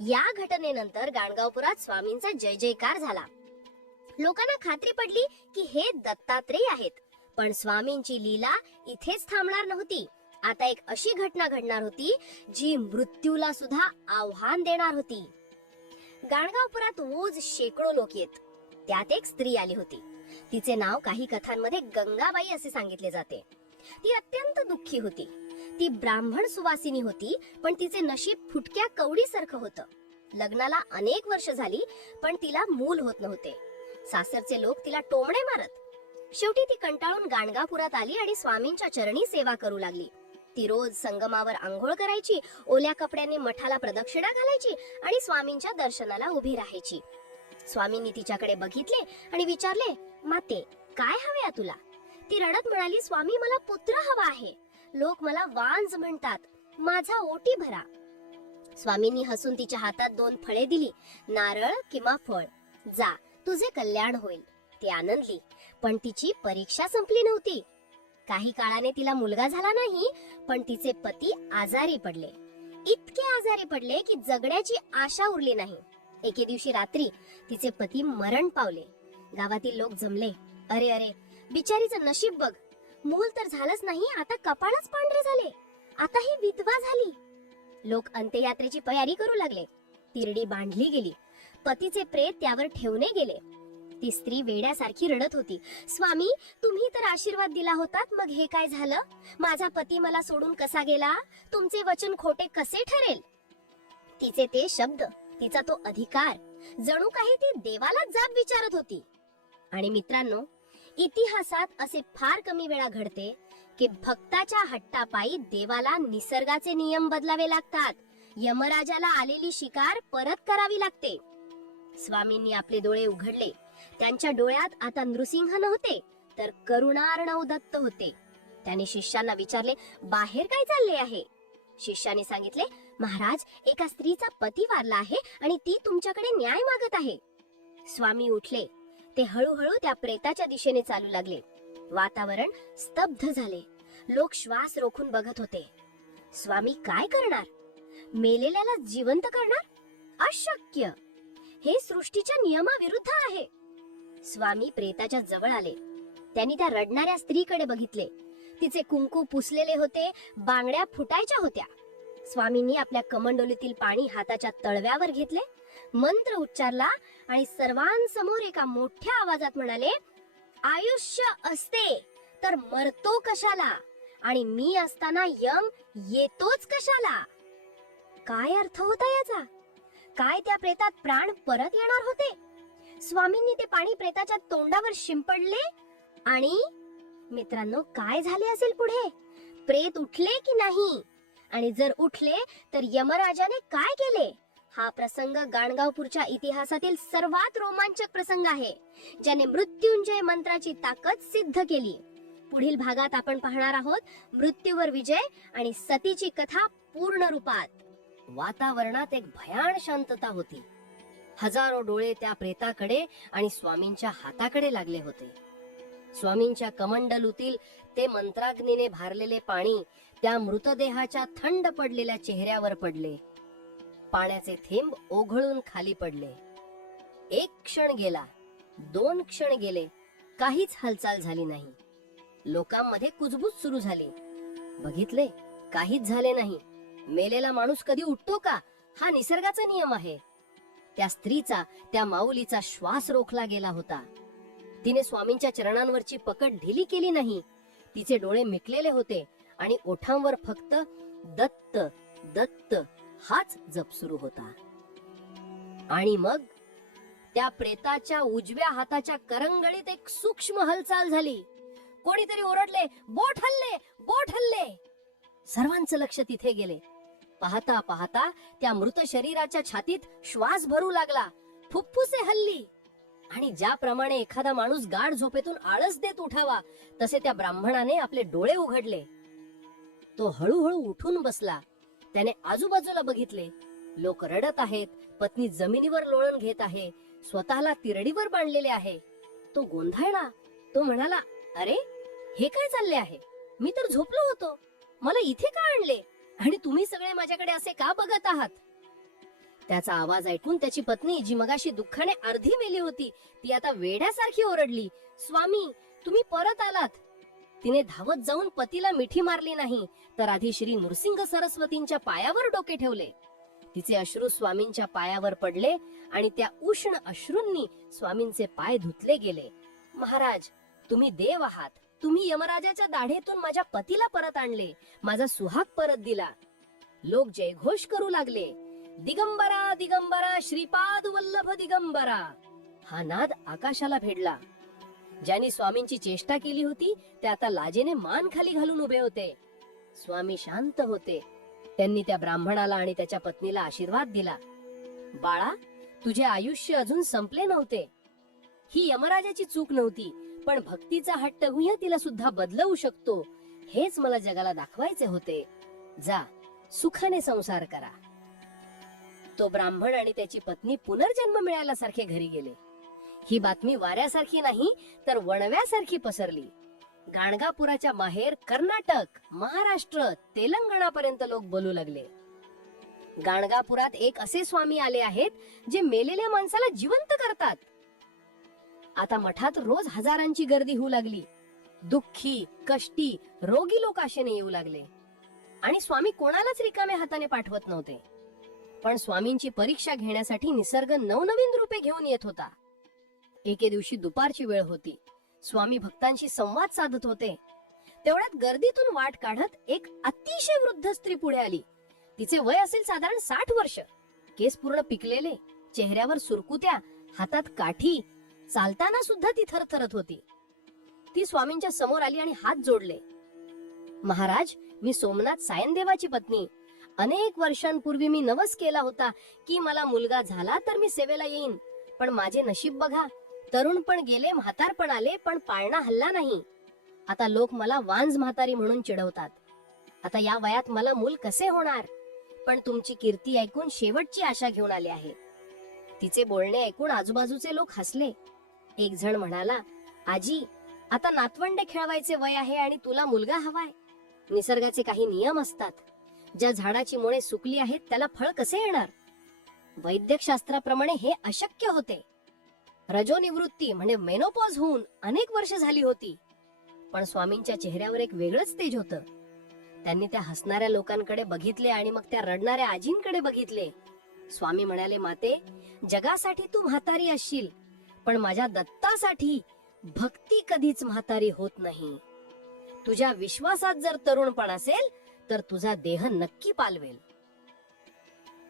या घटनेनंतर गाणगावपुरात स्वामींचा जय जयकार झाला. लोकांना खात्री पडली की हे दत्तात्रेय आहेत. पण स्वामींची लीला इथेच थांबणार नव्हती. आता एक अशी घटना घडणार होती जी मृत्यूला सुद्धा आव्हान देणार होती. गाणगावपुरात रोज शेकडो लोक येत. त्यात एक स्त्री आली होती. तिचे नाव काही कथांमध्ये गंगाबाई असे सांगितले जाते. ती अत्यंत दुःखी होती. ती ब्राह्मण सुवासिनी होती, पण तिचे नशीब फुटक्या कवडीसारखं होतं. लग्नाला अनेक वर्ष झाली, पण तिला मूल होत नव्हते. सासरचे लोक तिला टोमणे मारत. शेवटी ती कंटाळून गाणगापुरात आली आणि स्वामींच्या चरणी सेवा करू लागली. ती रोज संगमावर आंघोळ करायची, ओल्या कपड्यांनी मठाला प्रदक्षिणा घालायची आणि स्वामींच्या दर्शनाला उभी राहायची. स्वामींनी तिच्याकडे बघितले आणि विचारले, माते, काय हवे तुला? ती रडत म्हणाली, स्वामी, मला पुत्र हवा आहे. लोक मला वांज म्हणतात, माझा ओटी भरा. स्वामींनी हसून तिच्या हातात 2 फळे दिली, नारळ किंवा फळ. जा, तुझे कल्याण होईल. ती आनंदली, पण तिची परीक्षा संपली नव्हती. काही काळाने तिला मुलगा झाला नाही, पण तिचे पती आजारी पडले. इतके आजारी पडले की जगण्याची आशा उरली नाही. एके दिवशी रात्री तिचे पती मरण पावले. गावातील लोक जमले. अरे अरे, बिचारीचं नशीब बघ, मूल तर झालंच नाही, आता कपाळच पांढरे झाले, आता ही विधवा झाली. लोक अंत्ययात्रेची तयारी करू लागले. तिरडी बांधली गेली. पतीचे प्रेत त्यावर ठेवणे गेले. ती स्त्री वेड्यासारखी रडत होती, स्वामी, तुम्ही तर आशीर्वाद दिला होतात, मग हे काय झालं? माझा पती मला सोडून कसा गेला? तुमचे वचन खोटे कसे ठरेल? तिचे ते शब्द, तिचा तो अधिकार, जणू काही ती देवाला जाब विचारत होती. आणि मित्रांनो, इतिहासात असे फार कमी वेळा घडते की भक्ताच्या हट्टापायी देवाला निसर्गाचे नियम बदलावे लागतात. यमराजाला आलेली शिकार परत करावी लागते. स्वामींनी आपले डोळे उघडले. त्यांच्या डोळ्यात आता नृसिंह नव्हते, तर करुणार्णव दत्त होते. त्याने शिष्यांना विचारले, बाहेर काय चालले आहे? शिष्याने सांगितले, महाराज, एका स्त्रीचा पती वारला आहे आणि ती तुमच्याकडे न्याय मागत आहे. स्वामी उठले. ते हळूहळू त्या प्रेताच्या दिशेने चालू लागले. वातावरण स्तब्ध झाले. लोक श्वास रोखून बघत होते. स्वामी काय करणार? मेलेल्याला जिवंत करणार? अशक्य. हे सृष्टीच्या नियमाविरुद्ध आहे. स्वामी प्रेताच्या जवळ आले. त्यांनी त्या रडणाऱ्या स्त्रीकडे बघितले. तिचे कुंकू पुसलेले होते, बांगड्या फुटायच्या होत्या. स्वामींनी आपल्या कमंडोलीतील पाणी हाताच्या तळव्यावर घेतले, मंत्र उच्चारला आणि सर्वांसमोर एका मोठ्या आवाजात म्हणाले, आयुष्य असते तर मरतो कशाला, आणि मी असताना यम येतोच कशाला? काय अर्थ होता याचा? काय त्या प्रेतात प्राण परत येणार होते? स्वामींनी ते पाणी प्रेताच्या तोंडावर शिंपडले आणि मित्रांनो, काय झाले असेल पुढे? प्रेत उठले की नाही? आणि जर उठले तर यमराजाने काय केले? हा प्रसंग गाणगापूरच्या इतिहासातील सर्वात रोमांचक प्रसंग आहे, ज्याने मृत्युंजय मंत्राची ताकद सिद्ध केली. पुढील भागात आपण पाहणार आहोत मृत्यूवर विजय आणि सतीची कथा पूर्ण रूपात. वातावरणात एक भयान शांतता होती. हजारो डोळे त्या प्रेताकडे आणि स्वामींच्या हाताकडे लागले होते. स्वामींच्या कमंडलूतील ते मंत्राग्नीने भारलेले पाणी त्या मृतदेहाच्या थंड पडलेल्या चेहऱ्यावर पडले. पाण्याचे थेंब ओघळून खाली पडले. 1 क्षण गेला, 2 क्षण गेले, काहीच हालचाल झाली नाही. लोकांमध्ये कुजबूज सुरू झाली. बघितले, काहीच झाले नाही. मेलेला माणूस कधी उठतो का? हा निसर्गाचा नियम आहे. त्या स्त्रीचा, त्या माऊलीचा श्वास रोखला गेला होता. तिने स्वामींच्या चरणांवरची पकड ढिली केली नाही. तिचे डोळे मिटलेले होते आणि ओठांवर फक्त दत्त दत्त हाच जप सुरू होता. आणि मग त्या प्रेताच्या उजव्या हाताच्या करंगळीत एक सूक्ष्म हालचाल झाली. कोणीतरी ओरडले, बोट हल्ले, बोट हल्ले. सर्वांचं लक्ष तिथे गेले. पाहता पाहता त्या मृत शरीराच्या छातीत श्वास भरू लागला. फुफ्फुसे हल्ली. आणि ज्याप्रमाणे एखादा माणूस गाढ झोपेतून आळस देत उठावा, तसे त्या ब्राह्मणाने आपले डोळे उघडले. तो हळूहळू उठून बसला. त्याने आजूबाजूला बघितले. लोक रडत आहेत. पत्नी जमिनीवर लोळण घेत आहे. स्वतःला तिरडीवर बांधलेले आहे. तो गोंधळला. तो म्हणाला, अरे, हे काय चालले आहे? मी तर झोपलो होतो. मला इथे का आणले? आणि तुम्ही सगळे माझ्याकडे असे का बघत आहात? त्याचा आवाज ऐकून त्याची पत्नी, जी मगाशी दुःखाने अर्धी मेली होती, ती आता वेड्यासारखी ओरडली, स्वामी, तुम्ही परत आलात. तिने धावत जाऊन पतीला मिठी मारली नाही, तर आधी श्री नृसिंह सरस्वतींच्या पायावर डोके ठेवले. तिचे अश्रू स्वामींच्या पायावर पडले आणि त्या उष्ण अश्रूंनी स्वामींचे पाय धुतले गेले. महाराज, तुम्ही देव आहात. तुम्ही यमराजाच्या दाढेतून माझ्या पतीला परत आणले, माझा सुहाग परत दिला. लोक जयघोष करू लागले. दिगंबरा दिगंबरा, श्रीपाद वल्लभ दिगंबरा. हा नाद आकाशाला भेडला. ज्यांनी स्वामींची चेष्टा केली होती ते आता लाजेने मान खाली घालून उभे होते. स्वामी शांत होते. त्यांनी त्या ब्राह्मणाला आणि त्याच्या पत्नीला आशीर्वाद दिला. बाळा, तुझे आयुष्य अजून संपले नव्हते. ही यमराजाची चूक नव्हती, पण भक्तीचा हट्ट गुह्य तिला सुद्धा बदलवू शकतो, हेच मला जगाला दाखवायचे होते. जा, सुखाने संसार करा. तो ब्राह्मण आणि त्याची पत्नी पुनर्जन्म मिळाल्यासारखे घरी गेले. ही बातमी वाऱ्यासारखी नाही तर वणव्यासारखी पसरली. गाणगापुराच्या माहेर कर्नाटक, महाराष्ट्र, तेलंगणापर्यंत लोक बोलू लागले. गाणगापुरात एक असे स्वामी आले आहेत जे मेलेल्या माणसाला जिवंत करतात. आता मठात रोज हजारांची गर्दी होऊ लागली. दुःखी, कष्टी, रोगी लोक आशेने येऊ लागले. आणि स्वामी कोणालाच रिकाम्या हाताने पाठवत नव्हते. पण स्वामींची परीक्षा घेण्यासाठी निसर्ग नवनवीन रूपे घेऊन येत होता. एके दिवशी दुपारची वेळ होती. स्वामी भक्तांशी संवाद साधत होते. तेवढ्यात गर्दीतून वाट काढत एक अतिशय वृद्ध स्त्री पुढे आली. तिचे वय असेल साधारण 60 वर्ष. केस पूर्ण पिकलेले, चेहऱ्यावर सुरकुत्या, हातात काठी. चालताना सुद्धा ती थरथरत होती. ती स्वामींच्या समोर आली आणि हात जोडले. महाराज, मी सोमनाथ सायनदेवाची पत्नी. अनेक वर्षांपूर्वी मी नवस केला होता की मला मुलगा झाला तर मी सेवेला येईन. पण माझे नशीब बघा, तरुण पण गेले, म्हातार पण आले, पण पाळणा हल्ला नाही. आता लोक मला वांज म्हातारी म्हणून चिडवतात. आता या वयात मला मूल कसे होणार? पण तुमची कीर्ती ऐकून शेवटची आशा घेऊन आले आहे. तिचे बोलणे ऐकून आजूबाजूचे लोक हसले. एक जण म्हणाला, आजी, आता नातवंडे खेळवायचे वय आहे आणि तुला मुलगा हवाय. निसर्गाचे काही नियम असतात. ज्या झाडाची मुळे सुकली आहेत त्याला फळ कसे येणार? वैद्यकशास्त्राप्रमाणे हे अशक्य होते. रजोनिवृत्ती म्हणजे मेनोपॉज होऊन अनेक वर्ष झाली होती. पण स्वामींच्या चेहऱ्यावर एक वेगळंच तेज होतं. त्यांनी त्या हसणाऱ्या लोकांकडे बघितले आणि मग त्या रडणाऱ्या आजींकडे बघितले. स्वामी म्हणाले, माते, जगासाठी तू म्हातारी असशील, पण माझ्या दत्तासाठी भक्ती कधीच म्हातारी होत नाही. तुझ्या विश्वासात जर तरुणपण असेल तर तुझा देह नक्की पालवेल.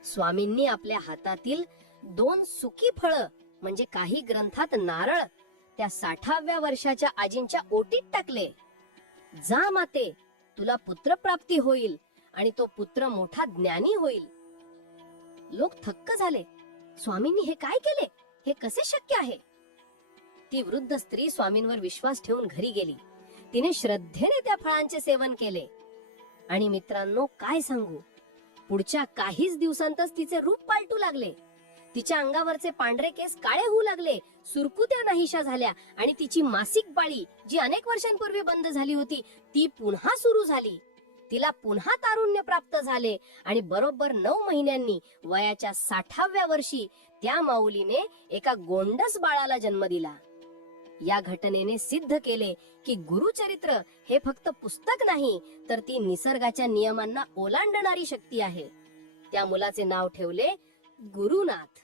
स्वामींनी आपल्या हातातील 2 सुकी फळं म्हणजे काही ग्रंथात नारळ त्या 60व्या वर्षाच्या आजींच्या ओटीत टाकले. जा माते, तुला पुत्रप्राप्ती होईल आणि तो पुत्र मोठा ज्ञानी होईल. लोक थक्क झाले. स्वामींनी हे काय केले? हे कसे शक्य आहे? ती वृद्ध स्त्री स्वामींवर विश्वास ठेवून घरी गेली. तिने श्रद्धेने त्या फळांचे सेवन केले. आणि मित्रांनो, काय सांगू, पुढच्या काहीच दिवसांतच तिचे रूप पालटू लागले. तिच्या अंगावरचे पांढरे केस काळे होऊ लागले, सुरकुत्या नाहीशा झाल्या आणि तिची मासिक पाळी, जी अनेक वर्षांपूर्वी बंद झाली होती, ती पुन्हा सुरू झाली. तिला पुन्हा तारुण्य प्राप्त झाले आणि बरोबर 9 महिन्यांनी वयाच्या 60व्या वर्षी त्या माऊलीने एका गोंडस बाळाला जन्म दिला. या घटनेने सिद्ध केले की गुरुचरित्र हे फक्त पुस्तक नाही, तर ती निसर्गाच्या नियमांना ओलांडणारी शक्ती आहे. त्या मुलाचे नाव ठेवले गुरुनाथ.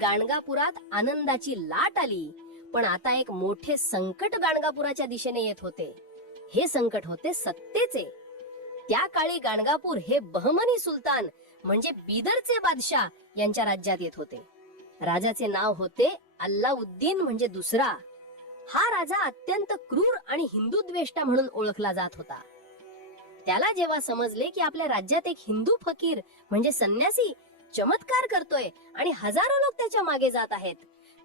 गाणगापुरात आनंदाची लाट आली, पण आता एक मोठे संकट गाणगापुराच्या दिशेने येत होते. हे संकट होते सत्तेचे. त्या काळी गाणगापूर हे बहमनी सुलतान म्हणजे बिदरचे बादशाह यांच्या राज्यात येत होते. राजाचे नाव होते अल्लाउद्दीन म्हणजे दुसरा. हा राजा अत्यंत क्रूर आणि हिंदू द्वेष्टा म्हणून ओळखला जात होता. त्याला जेव्हा समजले की आपल्या राज्यात एक हिंदू फकीर म्हणजे संन्यासी चमत्कार करतोय आणि हजारो लोक त्याच्या मागे जात आहेत,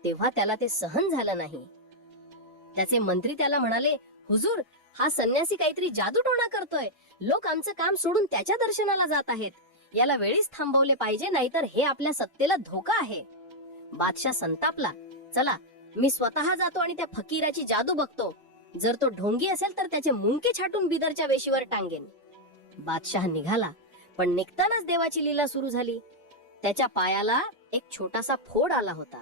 तेव्हा त्याला ते सहन झालं नाही. त्याचे मंत्री त्याला म्हणाले, हुजूर, हा संन्यासी काहीतरी जादूटोणा करतोय. लोक आमचं काम सोडून त्याच्या दर्शनाला जात आहेत. याला वेळीच थांबवले पाहिजे, नाहीतर हे आपल्या सत्तेला धोका आहे. बादशाह संतापला. चला, मी स्वतः जातो आणि त्या फकीराची जादू बघतो. जर तो ढोंगी असेल तर त्याचे मुंडके छाटून बिदरच्या वेशीवर टांगेन. बादशाह निघाला, पण निघतानाच देवाची लीला सुरू झाली. त्याच्या पायाला एक छोटासा फोड आला होता.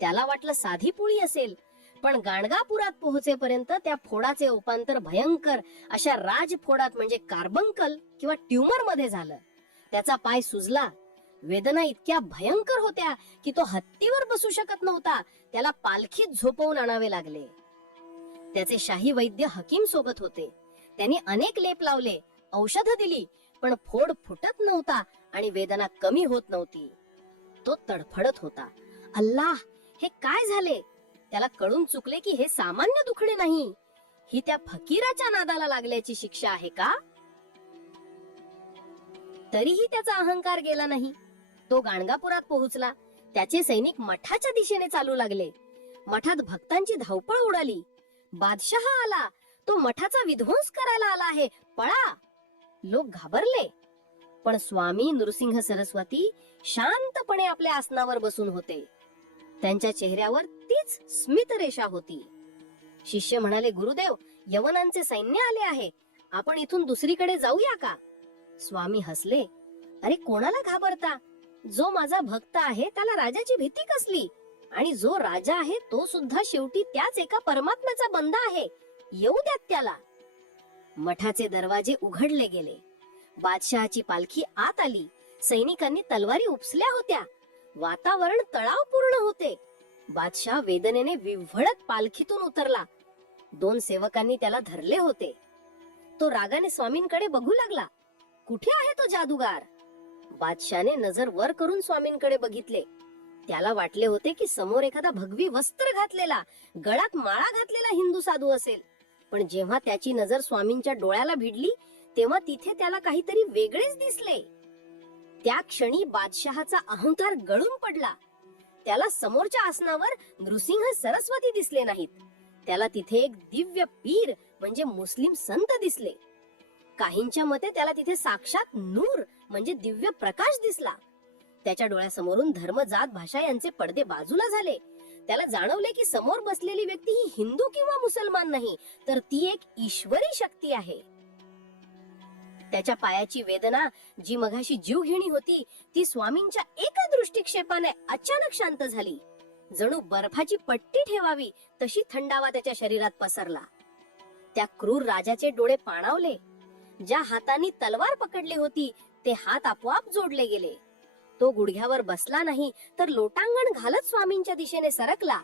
त्याला वाटलं साधी पुळी असेल, पण गाणगापुरात पोहोचेपर्यंत त्या फोडाचे रूपांतर भयंकर अशा राजफोडात म्हणजे कार्बंकल किंवा ट्यूमर मध्ये झालं. त्याचा पाय सुजला. वेदना इतक्या भयंकर होत्या की तो हत्तीवर बसू शकत नव्हता. त्याला पालखीत झोपवून आणावे लागले. त्याचे शाही वैद्य हकीम सोबत होते. त्यांनी अनेक लेप लावले, औषधं दिली, पण फोड फुटत नव्हता आणि वेदना कमी होत नव्हती. तो तडफडत होता. अल्लाह, हे काय झाले? त्याला कळून चुकले की हे सामान्य दुखणे नाही, ही त्या फकीराच्या नादाला लागल्याची शिक्षा आहे का? तरीही त्याचा अहंकार गेला नाही. तो गाणगापुरात पोहोचला. त्याचे सैनिक मठाच्या दिशेने चालू लागले. मठात भक्तांची धावपळ उडाली. बादशहा आला. तो मठाचा विध्वंस करायला आला आहे, पळा! लोक घाबरले. पण स्वामी नृसिंह सरस्वती शांतपणे आपल्या आसनावर बसून होते. त्यांच्या चेहऱ्यावर तीच स्मित रेषा होती. शिष्य म्हणाले, गुरुदेव, यवनांचे सैन्य आले आहे, आपण इथून दुसरीकडे जाऊया का? स्वामी हसले. अरे, कोणाला घाबरता? जो माझा भक्त आहे त्याला राजाची भीती कसली? आणि जो राजा आहे तो सुद्धा शेवटी त्याच एका परमात्म्याचा बंदा आहे. येऊ द्यात त्याला. मठाचे दरवाजे उघडले गेले. बादशहाची पालखी आत आली. सैनिकांनी तलवारी उपसल्या होत्या. वातावरण तणावपूर्ण होते. बादशाह वेदनेने विव्हळत पालखीतून उतरला. 2 सेवकांनी त्याला धरले होते. तो रागाने स्वामींकडे बघू लागला. कुठे आहे तो जादूगार? बादशाने नजर वर करून स्वामींकडे बघितले. त्याला वाटले होते की समोर एखादा भगवी वस्त्र घातलेला, गळ्यात माळा घातलेला हिंदू साधू असेल. पण जेव्हा त्याची नजर स्वामींच्या डोळ्याला भिडली तेव्हा तिथे त्याला काहीतरी वेगळेच दिसले. त्या क्षणी बादशहाचा अहंकार गळून पडला. त्याला समोरच्या आसनावर नृसिंह सरस्वती दिसले नाहीत. त्याला तिथे एक दिव्य पीर म्हणजे मुस्लिम संत दिसले. काहींच्या मते त्याला तिथे साक्षात नूर म्हणजे दिव्य प्रकाश दिसला. त्याच्या डोळ्यासमोरून धर्म, जात, भाषा यांचे पडदे बाजूला झाले. त्याला जाणवले की समोर बसलेली व्यक्ती ही हिंदू किंवा मुसलमान नाही, तर ती एक ईश्वरी शक्ती आहे. त्याच्या पायाची वेदना, जी मघाशी जीवघेणी होती, ती स्वामींच्या एका दृष्टिक्षेपाने अचानक शांत झाली. जणू बर्फाची पट्टी ठेवावी तशी थंडावा त्याच्या शरीरात पसरला. त्या क्रूर राजाचे डोळे पाणावले. ज्या हातांनी तलवार पकडली होती ते हात आपोआप जोडले गेले. तो गुडघ्यावर बसला नाही, तर लोटांगण घालत स्वामींच्या दिशेने सरकला.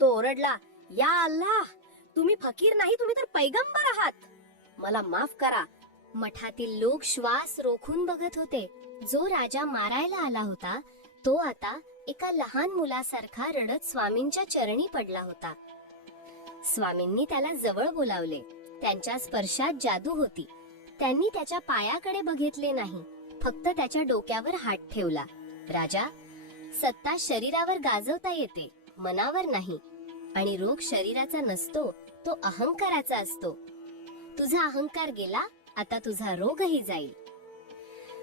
तो ओरडला, या अल्लाह, तुम्ही फकीर नाही, तुम्ही तर पैगंबर आहात. मला माफ करा. मठातील लोक श्वास रोखून बघत होते. जो राजा मारायला आला होता तो आता एका लहान मुलासारखा रडत स्वामींच्या चरणी पडला होता. स्वामींनी त्याला जवळ बोलावले. त्यांच्या स्पर्शात जादू होती. त्यांनी त्याच्या पायाकडे बघितले नाही, फक्त त्याच्या डोक्यावर हात ठेवला. राजा, सत्ता शरीरावर गाजवता येते, मनावर नाही. आणि रोग शरीराचा नसतो, तो अहंकाराचा असतो. तुझा अहंकार गेला, आता तुझा रोगही जाईल.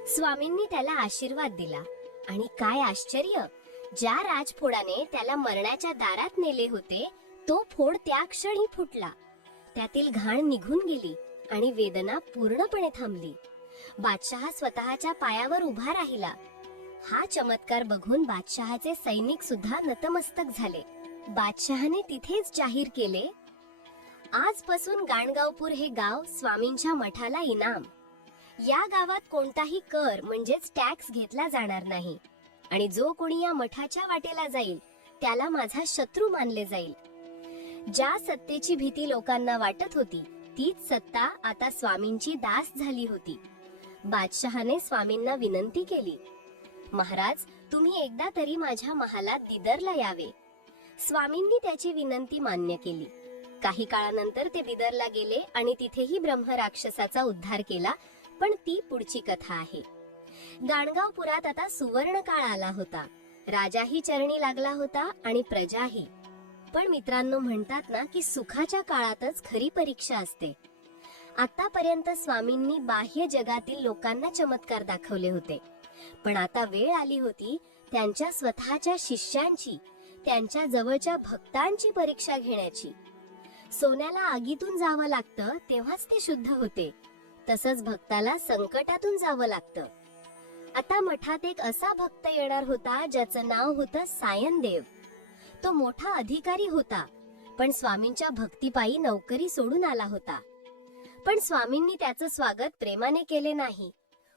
स्वामींनी त्याला आशीर्वाद दिला. आणि काय आश्चर्य, ज्या राजफोडाने त्याला मरणाच्या दारात नेले होते तो फोड त्या क्षणी फुटला. त्यातील घाण निघून गेली आणि वेदना पूर्णपणे थांबली. बादशहा स्वतःच्या पायावर उभा राहिला. हा चमत्कार बघून बादशहाचे सैनिक सुद्धा नतमस्तक झाले. बादशहाने तिथेच जाहीर केले, आजपासून गाणगावपूर हे गाव स्वामींच्या मठाला इनाम. या गावात कोणताही कर म्हणजेच टॅक्स घेतला जाणार नाही. आणि जो कोणी या मठाच्या वाटेला जाईल त्याला माझा शत्रू मानले जाईल. ज्या सत्तेची भीती लोकांना वाटत होती तीच सत्ता आता स्वामींची दास झाली होती. बादशहाने स्वामींना विनंती केली, महाराज, तुम्ही एकदा तरी माझ्या महालात बिदरला यावे. स्वामींनी त्याची विनंती मान्य केली. काही काळानंतर ते बिदरला गेले आणि तिथेही ब्रह्म राक्षसाचा उद्धार केला. पण ती पुढची कथा आहे. गाणगावपुरात आता सुवर्ण काळ आला होता. राजाही चरणी लागला होता आणि प्रजाही. पण मित्रांनो, म्हणतात ना की सुखाच्या काळातच खरी परीक्षा असते. आतापर्यंत स्वामींनी बाह्य जगातील लोकांना चमत्कार दाखवले होते, पण आता वेळ आली होती त्यांच्या स्वतःच्या शिष्यांची, त्यांच्या जवळच्या भक्तांची परीक्षा घेण्याची. सोन्याला आगीतून जावं लागतं तेव्हाच ते शुद्ध होते, तसंच भक्ताला संकटातून जावं लागतं. आता मठात एक असा भक्त येणार होता ज्याचं नाव होतं सायनदेव. तो मोठा अधिकारी होता, पण स्वामींच्या भक्तिपायी नोकरी सोडून आला होता. पण स्वामींनी त्याचं स्वागत प्रेमाने केले नाही.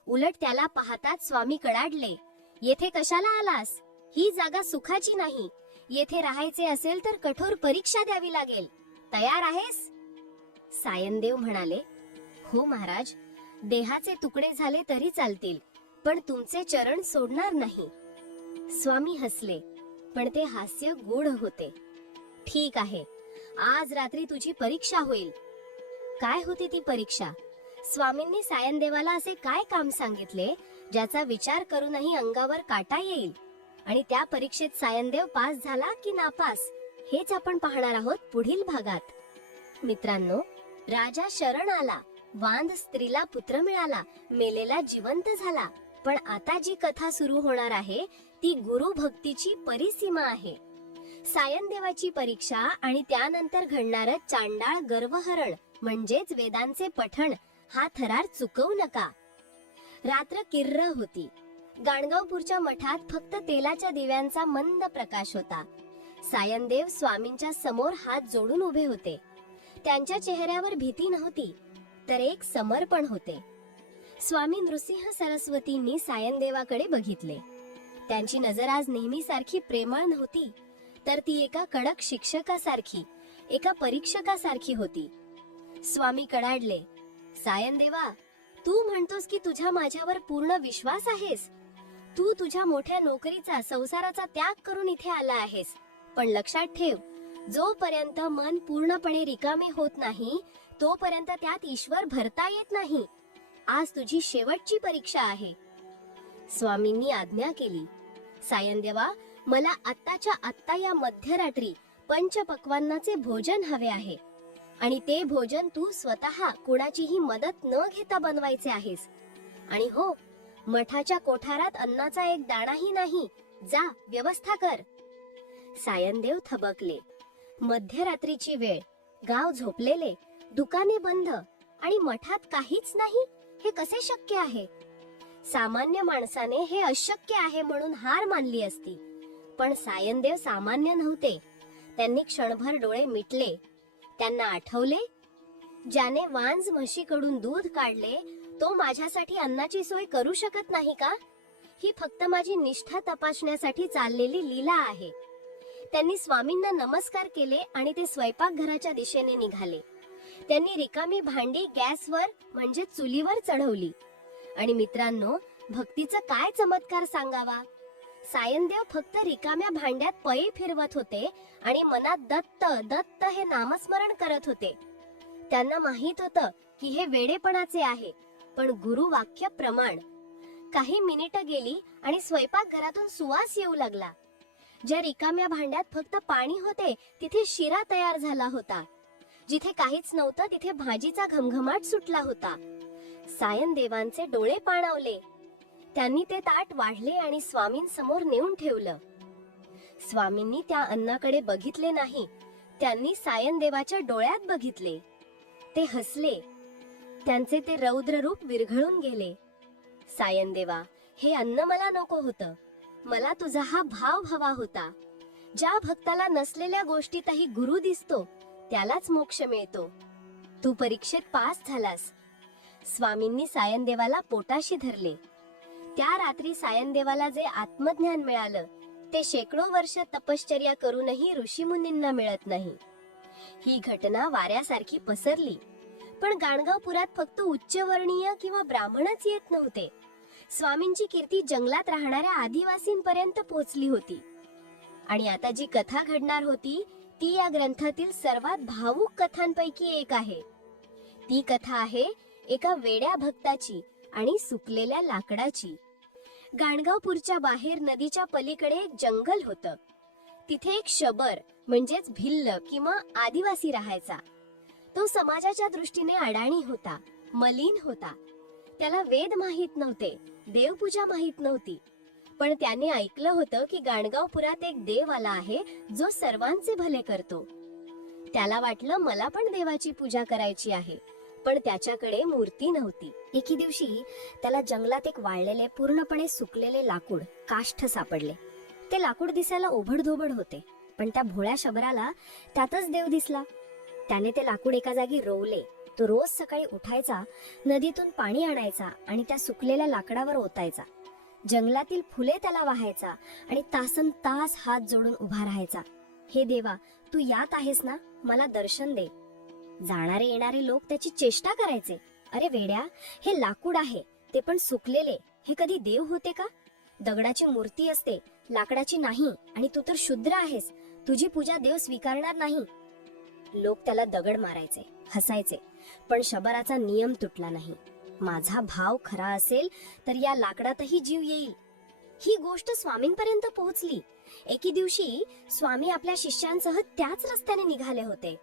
उलट त्याला पाहताच स्वामी कडाडले. येथे कशाला आलास? ही जागा सुखाची नाही. येथे राहायचे असेल तर कठोर परीक्षा द्यावी लागेल. तयार आहेस? सायनदेव म्हणाले, हो महाराज, देहाचे तुकडे झाले तरी चालतील, पण तुमचे चरण सोडणार नाही. स्वामी हसले, पण ते हास्य गूढ होते. ठीक आहे, आज रात्री तुझी परीक्षा होईल. काय होती ती परीक्षा? स्वामींनी सायनदेवाला असे काय काम सांगितले ज्याचा विचार करूनही अंगावर काटा येईल? आणि त्या परीक्षेत सायनदेव पास झाला की नापास, हेच आपण पाहणार आहोत पुढील भागात. मित्रांनो, राजा शरण आला, वांध स्त्रीला पुत्र मिळाला, मेलेला जिवंत झाला. पण आता जी कथा सुरू होणार आहे ती गुरु भक्तीची परिसीमा आहे. सायनदेवाची परीक्षा आणि त्यानंतर घडणारं चांडाळ गर्वहरण म्हणजेच वेदांचे पठण हा थरार चुकवू नका. रात्र किर्र होती. गाणगापूरच्या मठात फक्त तेलाच्या दिव्यांचा मंद प्रकाश होता. सायनदेव स्वामींच्या समोर हात जोडून उभे होते. त्यांच्या चेहऱ्यावर भीती नव्हती, तर एक समर्पण होते. स्वामी नृसिंह सरस्वतींनी सायनदेवाकडे बघितले. त्यांची नजर आज नेहमीसारखी प्रेमळ नव्हती, तर ती एका कडक शिक्षकासारखी, एका परीक्षकासारखी होती. स्वामी कडाडले, सायनदेवा, तू म्हणतोस की तुझा माझ्यावर पूर्ण विश्वास आहेस. तू तुझ्या मोठ्या नोकरीचा, संसाराचा त्याग करून इथे आला आहेस. पण लक्षात ठेव, जोपर्यंत मन पूर्णपणे रिकामे होत नाही तोपर्यंत त्यात ईश्वर भरता येत नाही. आज तुझी शेवटची परीक्षा आहे. स्वामींनी आज्ञा केली, सायनदेवा, मला आत्ताच्या आत्ता या मध्यरात्री पंचपक्वान्नाचे भोजन हवे आहे. आणि ते भोजन तू स्वतः कोणाचीही मदत न घेता बनवायचे आहेस. आणि हो, मठाच्या कोठारात अन्नाचा एक दाणाही नाही. जा, व्यवस्था कर. सायनदेव थबकले. मध्यरात्रीची वेळ, गाव झोपलेले, दुकाने बंद आणि मठात काहीच नाही. हे कसे शक्य आहे? सामान्य माणसाने हे अशक्य आहे म्हणून हार मानली असती, पण सायनदेव सामान्य नव्हते. त्यांनी क्षणभर डोळे मिटले. त्यांना आठवले, ज्याने वांज म्हशीकडून दूध काढले तो माझ्यासाठी अन्नाची सोय करू शकत नाही का? ही फक्त माझी निष्ठा तपासण्यासाठी चाललेली लीला आहे. त्यांनी स्वामींना नमस्कार केले आणि ते स्वयंपाकघराच्या दिशेने निघाले. त्यांनी रिकामी भांडी गॅसवर म्हणजे चुलीवर चढवली. आणि मित्रांनो, भक्तीचा काय चमत्कार सांगावा? सायनदेव फक्त रिकाम्या भांड्यात पळी फिरवत होते आणि मनात दत्त दत्त हे नामस्मरण करत होते. त्यांना माहित होतं की हे वेडेपणाचे आहे, पण गुरु वाक्य प्रमाण. काही मिनिटं गेली आणि स्वयंपाकघरातून सुवास येऊ लागला. ज्या रिकाम्या भांड्यात फक्त पाणी होते तिथे शिरा तयार झाला होता. जिथे काहीच नव्हतं तिथे भाजीचा घमघमाट सुटला होता. सायनदेवांचे डोळे पाणावले. त्यांनी ते ताट वाढले आणि स्वामींसमोर नेऊन ठेवलं. स्वामींनी त्या अन्नाकडे बघितले नाही, त्यांनी सायनदेवाच्या डोळ्यात बघितले. ते हसले. त्यांचे ते रौद्र रूप विरघळून गेले. सायनदेवा, हे अन्न मला नको होतं. मला तुझा हा भाव हवा होता. ज्या भक्ताला नसलेल्या गोष्टीतही गुरु दिसतो त्यालाच मोक्ष मिळतो. तू परीक्षेत पास झालास. स्वामींनी सायनदेवाला पोटाशी धरले. त्या रात्री सायनदेवाला जे आत्मज्ञान मिळालं ते शेकडो वर्ष तपश्चर्या करूनही ऋषीमुनींना मिळत नाही. ही घटना वाऱ्यासारखी पसरली. पण गाणगापुरात फक्त उच्चवर्णीय किंवा ब्राह्मणच येत नव्हते. स्वामींची कीर्ती जंगलात राहणाऱ्या आदिवासींपर्यंत पोहोचली होती. आणि आता जी कथा घडणार होती ती या ग्रंथातील सर्वात भावूक कथांपैकी एक आहे. ती कथा आहे एका वेड्या भक्ताची आणि सुकलेल्या लाकडाची. गाणगापूरच्या बाहेर नदीच्या पलीकडे एक जंगल होतं. तिथे एक शबर म्हणजेच भिल्ल किंवा आदिवासी राहायचा. तो समाजाच्या दृष्टीने अडाणी होता, मलिन होता. त्याला वेद माहित नव्हते, देवपूजा माहित नव्हती. पण त्याने ऐकलं होतं की गाणगापुरात एक देव आला आहे जो सर्वांचे भले करतो. त्याला वाटलं मला पण देवाची पूजा करायची आहे, पण त्याच्याकडे मूर्ती नव्हती. एके दिवशी त्याला जंगलात एक वाळलेले पूर्णपणे सुकलेले लाकूड काष्ठ सापडले. ते लाकूड दिसायला ओबडधोबड होते, पण त्या भोळ्या शबराला त्यातच देव दिसला. त्याने ते लाकूड एका जागी रोवले. तो रोज सकाळी उठायचा, नदीतून पाणी आणायचा आणि त्या सुकलेल्या लाकडावर ओतायचा. जंगलातील फुले त्याला वाहायचा आणि तासन तास हात जोडून उभा राहायचा. हे देवा, तू यात आहेस ना, मला दर्शन दे. जाणारे येणारे लोक त्याची चेष्टा करायचे. अरे वेड्या, हे लाकूड आहे, ते पण सुकलेले, हे कधी देव होते का? दगडाची मूर्ती असते, लाकडाची नाही, आणि तू तर शूद्र आहेस, तुझी पूजा देव स्वीकारणार नाही. लोक त्याला दगड मारायचे, हसायचे, पण शबराचा नियम तुटला नाही. माझा भाव खरा असेल तर या लाकडातही जीव येईल. ही गोष्ट स्वामींपर्यंत पोहोचली. एके दिवशी स्वामी आपल्या शिष्यांसह त्याच रस्त्याने निघाले होते.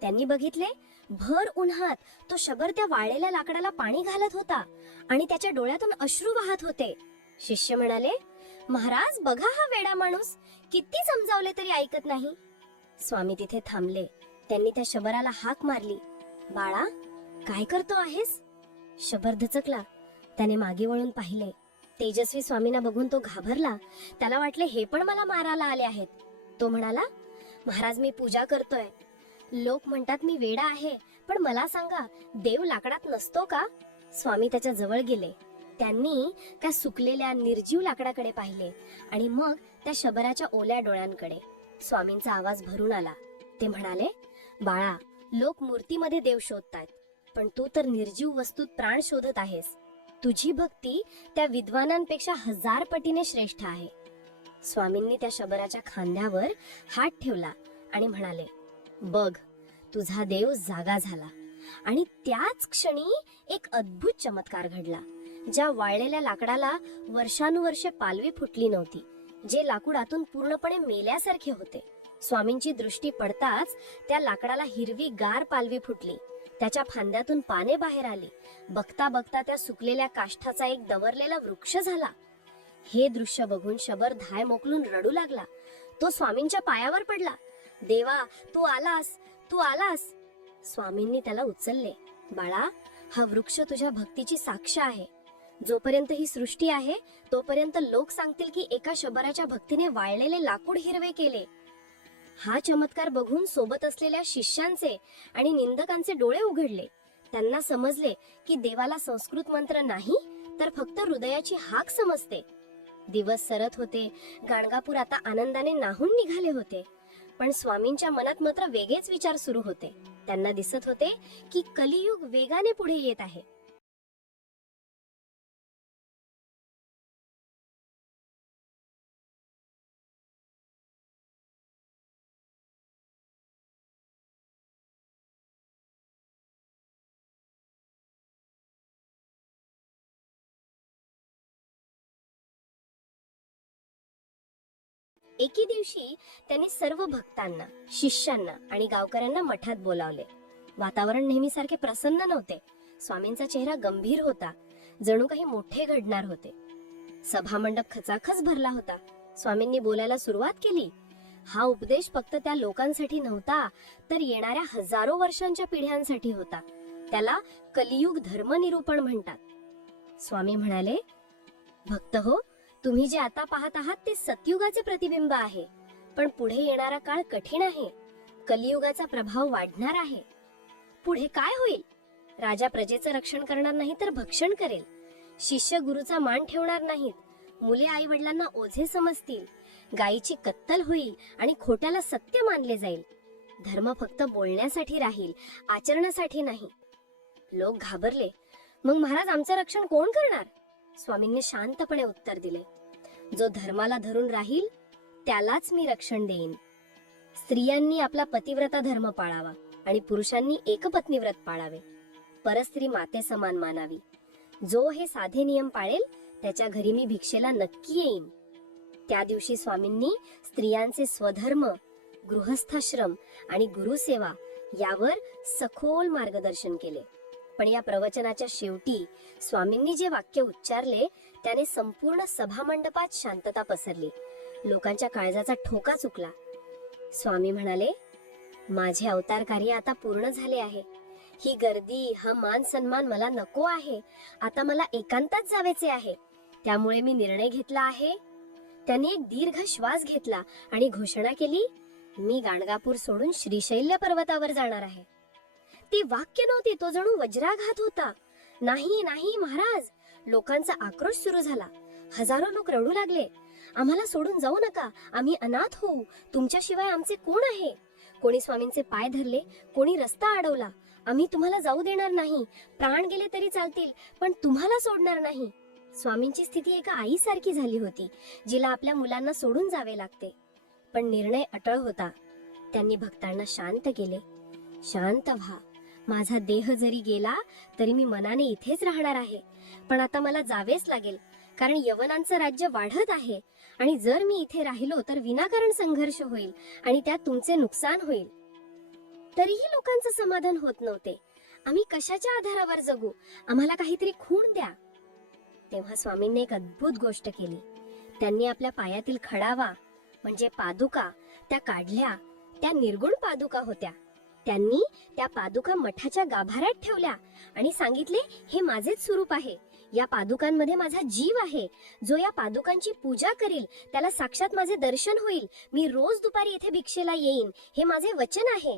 त्यांनी बघितले, भर उन्हात तो शबर त्या वाळलेल्या लाकडाला पाणी घालत होता आणि त्याच्या डोळ्यातून अश्रू वाहत होते. शिष्य म्हणाले, महाराज बघा हा वेडा माणूस, किती समजावले तरी ऐकत नाही. स्वामी तिथे थांबले. त्यांनी त्या शबराला हाक मारली, बाळा, काय करतो आहेस? शबर दचकला. त्याने मागे वळून पाहिले. तेजस्वी स्वामींना बघून तो घाबरला. त्याला वाटले हे पण मला मारायला आले आहेत. तो म्हणाला, महाराज, मी पूजा करतोय. लोक म्हणतात मी वेडा आहे, पण मला सांगा, देव लाकडात नसतो का? स्वामी त्याच्या जवळ गेले. त्यांनी त्या सुकलेल्या निर्जीव लाकडाकडे पाहिले आणि मग त्या शबराच्या ओल्या डोळ्यांकडे. स्वामींचा आवाज भरून आला. ते म्हणाले, बाळा, लोक मूर्तीमध्ये देव शोधतात, पण तू तर निर्जीव वस्तूत प्राण शोधत आहेस. तुझी भक्ती त्या विद्वानांपेक्षा 1000 पटीने श्रेष्ठ आहे. स्वामींनी त्या शबराच्या खांद्यावर हात ठेवला आणि म्हणाले, बघ, तुझा देव जागा झाला. आणि त्याच क्षणी एक अद्भुत चमत्कार घडला. ज्या वाळलेल्या लाकडाला वर्षानुवर्षे पालवी फुटली नव्हती, जे लाकूड आतून पूर्णपणे मेल्यासारखे होते, स्वामींची दृष्टी पडताच त्या लाकडाला हिरवी गार पालवी फुटली. त्याच्या फांद्यातून पाने बाहेर आली. बघता बघता त्या सुकलेल्या काष्ठाचा एक दवरलेला वृक्ष झाला. हे दृश्य बघून शबर धाय मोकलून रडू लागला. तो स्वामींच्या पायावर पडला. देवा, तू आलास, तू आलास. स्वामींनी त्याला उचलले. बाळा, हा वृक्ष तुझ्या भक्तीची साक्ष आहे. जोपर्यंत ही सृष्टी आहे तोपर्यंत लोक सांगतील की एका शबराच्या भक्तीने वाळलेले लाकूड हिरवे केले. हा चमत्कार बघून सोबत असलेल्या शिष्यांचे आणि निंदकांचे डोळे उघडले. त्यांना समजले की देवाला संस्कृत मंत्र नाही, तर फक्त हृदयाची हाक समजते. दिवस सरत होते. गाणगापूर आता आनंदाने नाहून निघाले होते. पण स्वामींच्या मनात मात्र वेगळेच विचार सुरू होते. त्यांना दिसत होते की कलियुग वेगाने पुढे येत आहे. एके दिवशी त्यांनी सर्व भक्तांना, शिष्यांना आणि गावकऱ्यांना मठात बोलावले. वातावरण नेहमीसारखे प्रसन्न नव्हते. स्वामींचा चेहरा गंभीर होता, जणू काही मोठे घडणार होते. सभामंडप खचाखच भरला होता. स्वामींनी बोलायला सुरुवात केली. हा उपदेश फक्त त्या लोकांसाठी नव्हता, तर येणाऱ्या हजारो वर्षांच्या पिढ्यांसाठी होता. त्याला कलियुग धर्मनिरूपण म्हणतात. स्वामी म्हणाले, भक्त हो, तुम्ही जे आता पाहत आहात ते सतयुगाचे प्रतिबिंब आहे. पण पुढे येणारा काळ कठीण आहे. कलियुगाचा प्रभाव वाढणार आहे. पुढे काय होईल? राजा प्रजेचं रक्षण करणार नाही तर भक्षण करेल. शिष्य गुरुचा मान ठेवणार नाहीत. मुले आई वडिलांना ओझे समजतील. गायीची कत्तल होईल आणि खोट्याला सत्य मानले जाईल. धर्म फक्त बोलण्यासाठी राहील, आचरणासाठी नाही. लोक घाबरले. मग महाराज, आमचं रक्षण कोण करणार? स्वामींनी शांतपणे उत्तर दिले, जो धर्माला धरून राहील त्यालाच मी रक्षण देईन. स्त्रियांनी आपला पतिव्रता धर्म पाळावा आणि पुरुषांनी एकपत्नी व्रत पाळावे. परस्त्री माते समान मानावी. जो हे साधे नियम पाळेल त्याच्या घरी मी भिक्षेला नक्की येईन. त्या दिवशी स्वामींनी स्त्रियांचे स्वधर्म, गृहस्थाश्रम आणि गुरुसेवा यावर सखोल मार्गदर्शन केले. पण या प्रवचनाच्या शेवटी स्वामींनी जे वाक्य उच्चारले त्याने संपूर्ण सभामंडपात शांतता पसरली. लोकांच्या काळजाचा ठोका चुकला. स्वामी म्हणाले, माझे अवतार कार्य आता पूर्ण झाले आहे. ही गर्दी, हा मान सन्मान मला नको आहे. आता मला एकांतात जावेचे आहे. त्यामुळे मी निर्णय घेतला आहे. त्यांनी एक दीर्घ श्वास घेतला आणि घोषणा केली, मी गाणगापूर सोडून श्रीशैल्य पर्वतावर जाणार आहे. ती वाक्य नव्हती, तो जणू वज्राघात होता. नाही नाही महाराज, लोकांचा आक्रोश सुरू झाला. हजारो लोक रडू लागले, आम्हाला सोडून जाऊ नका, आम्ही अनाथ होऊ, तुमच्याशिवाय आमचे कोण आहे? कोणी स्वामींचे पाय धरले, कोणी रस्ता अडवला. आम्ही तुम्हाला जाऊ देणार नाही, प्राण गेले तरी चालतील, पण तुम्हाला सोडणार नाही. स्वामींची स्थिती एका आईसारखी झाली होती, जिला आपल्या मुलांना सोडून जावे लागते. पण निर्णय अटळ होता. त्यांनी भक्तांना शांत केले. शांत व्हा, माझा देह जरी गेला तरी मी मनाने इथेच राहणार आहे, पण आता मला जावेच लागेल, कारण यवनांचं राज्य वाढत आहे आणि जर मी इथे राहिलो तर विनाकारण संघर्ष होईल आणि त्यात तुमचे नुकसान होईल. तरीही लोकांचं समाधान होत नव्हते. आम्ही कशाच्या आधारावर जगू? आम्हाला काहीतरी खूण द्या. तेव्हा स्वामींनी एक अद्भुत गोष्ट केली. त्यांनी आपल्या पायातील खडावा म्हणजे पादुका त्या काढल्या. त्या निर्गुण पादुका होत्या. त्यांनी त्या पादुका मठाच्या गाभाऱ्यात ठेवल्या आणि सांगितले, हे माझेच स्वरूप आहे. या पादुकांमध्ये माझा जीव आहे. जो या पादुकांची पूजा करील त्याला साक्षात माझे दर्शन होईल. मी रोज दुपारी येथे भिक्षेला येईन, हे माझे वचन आहे.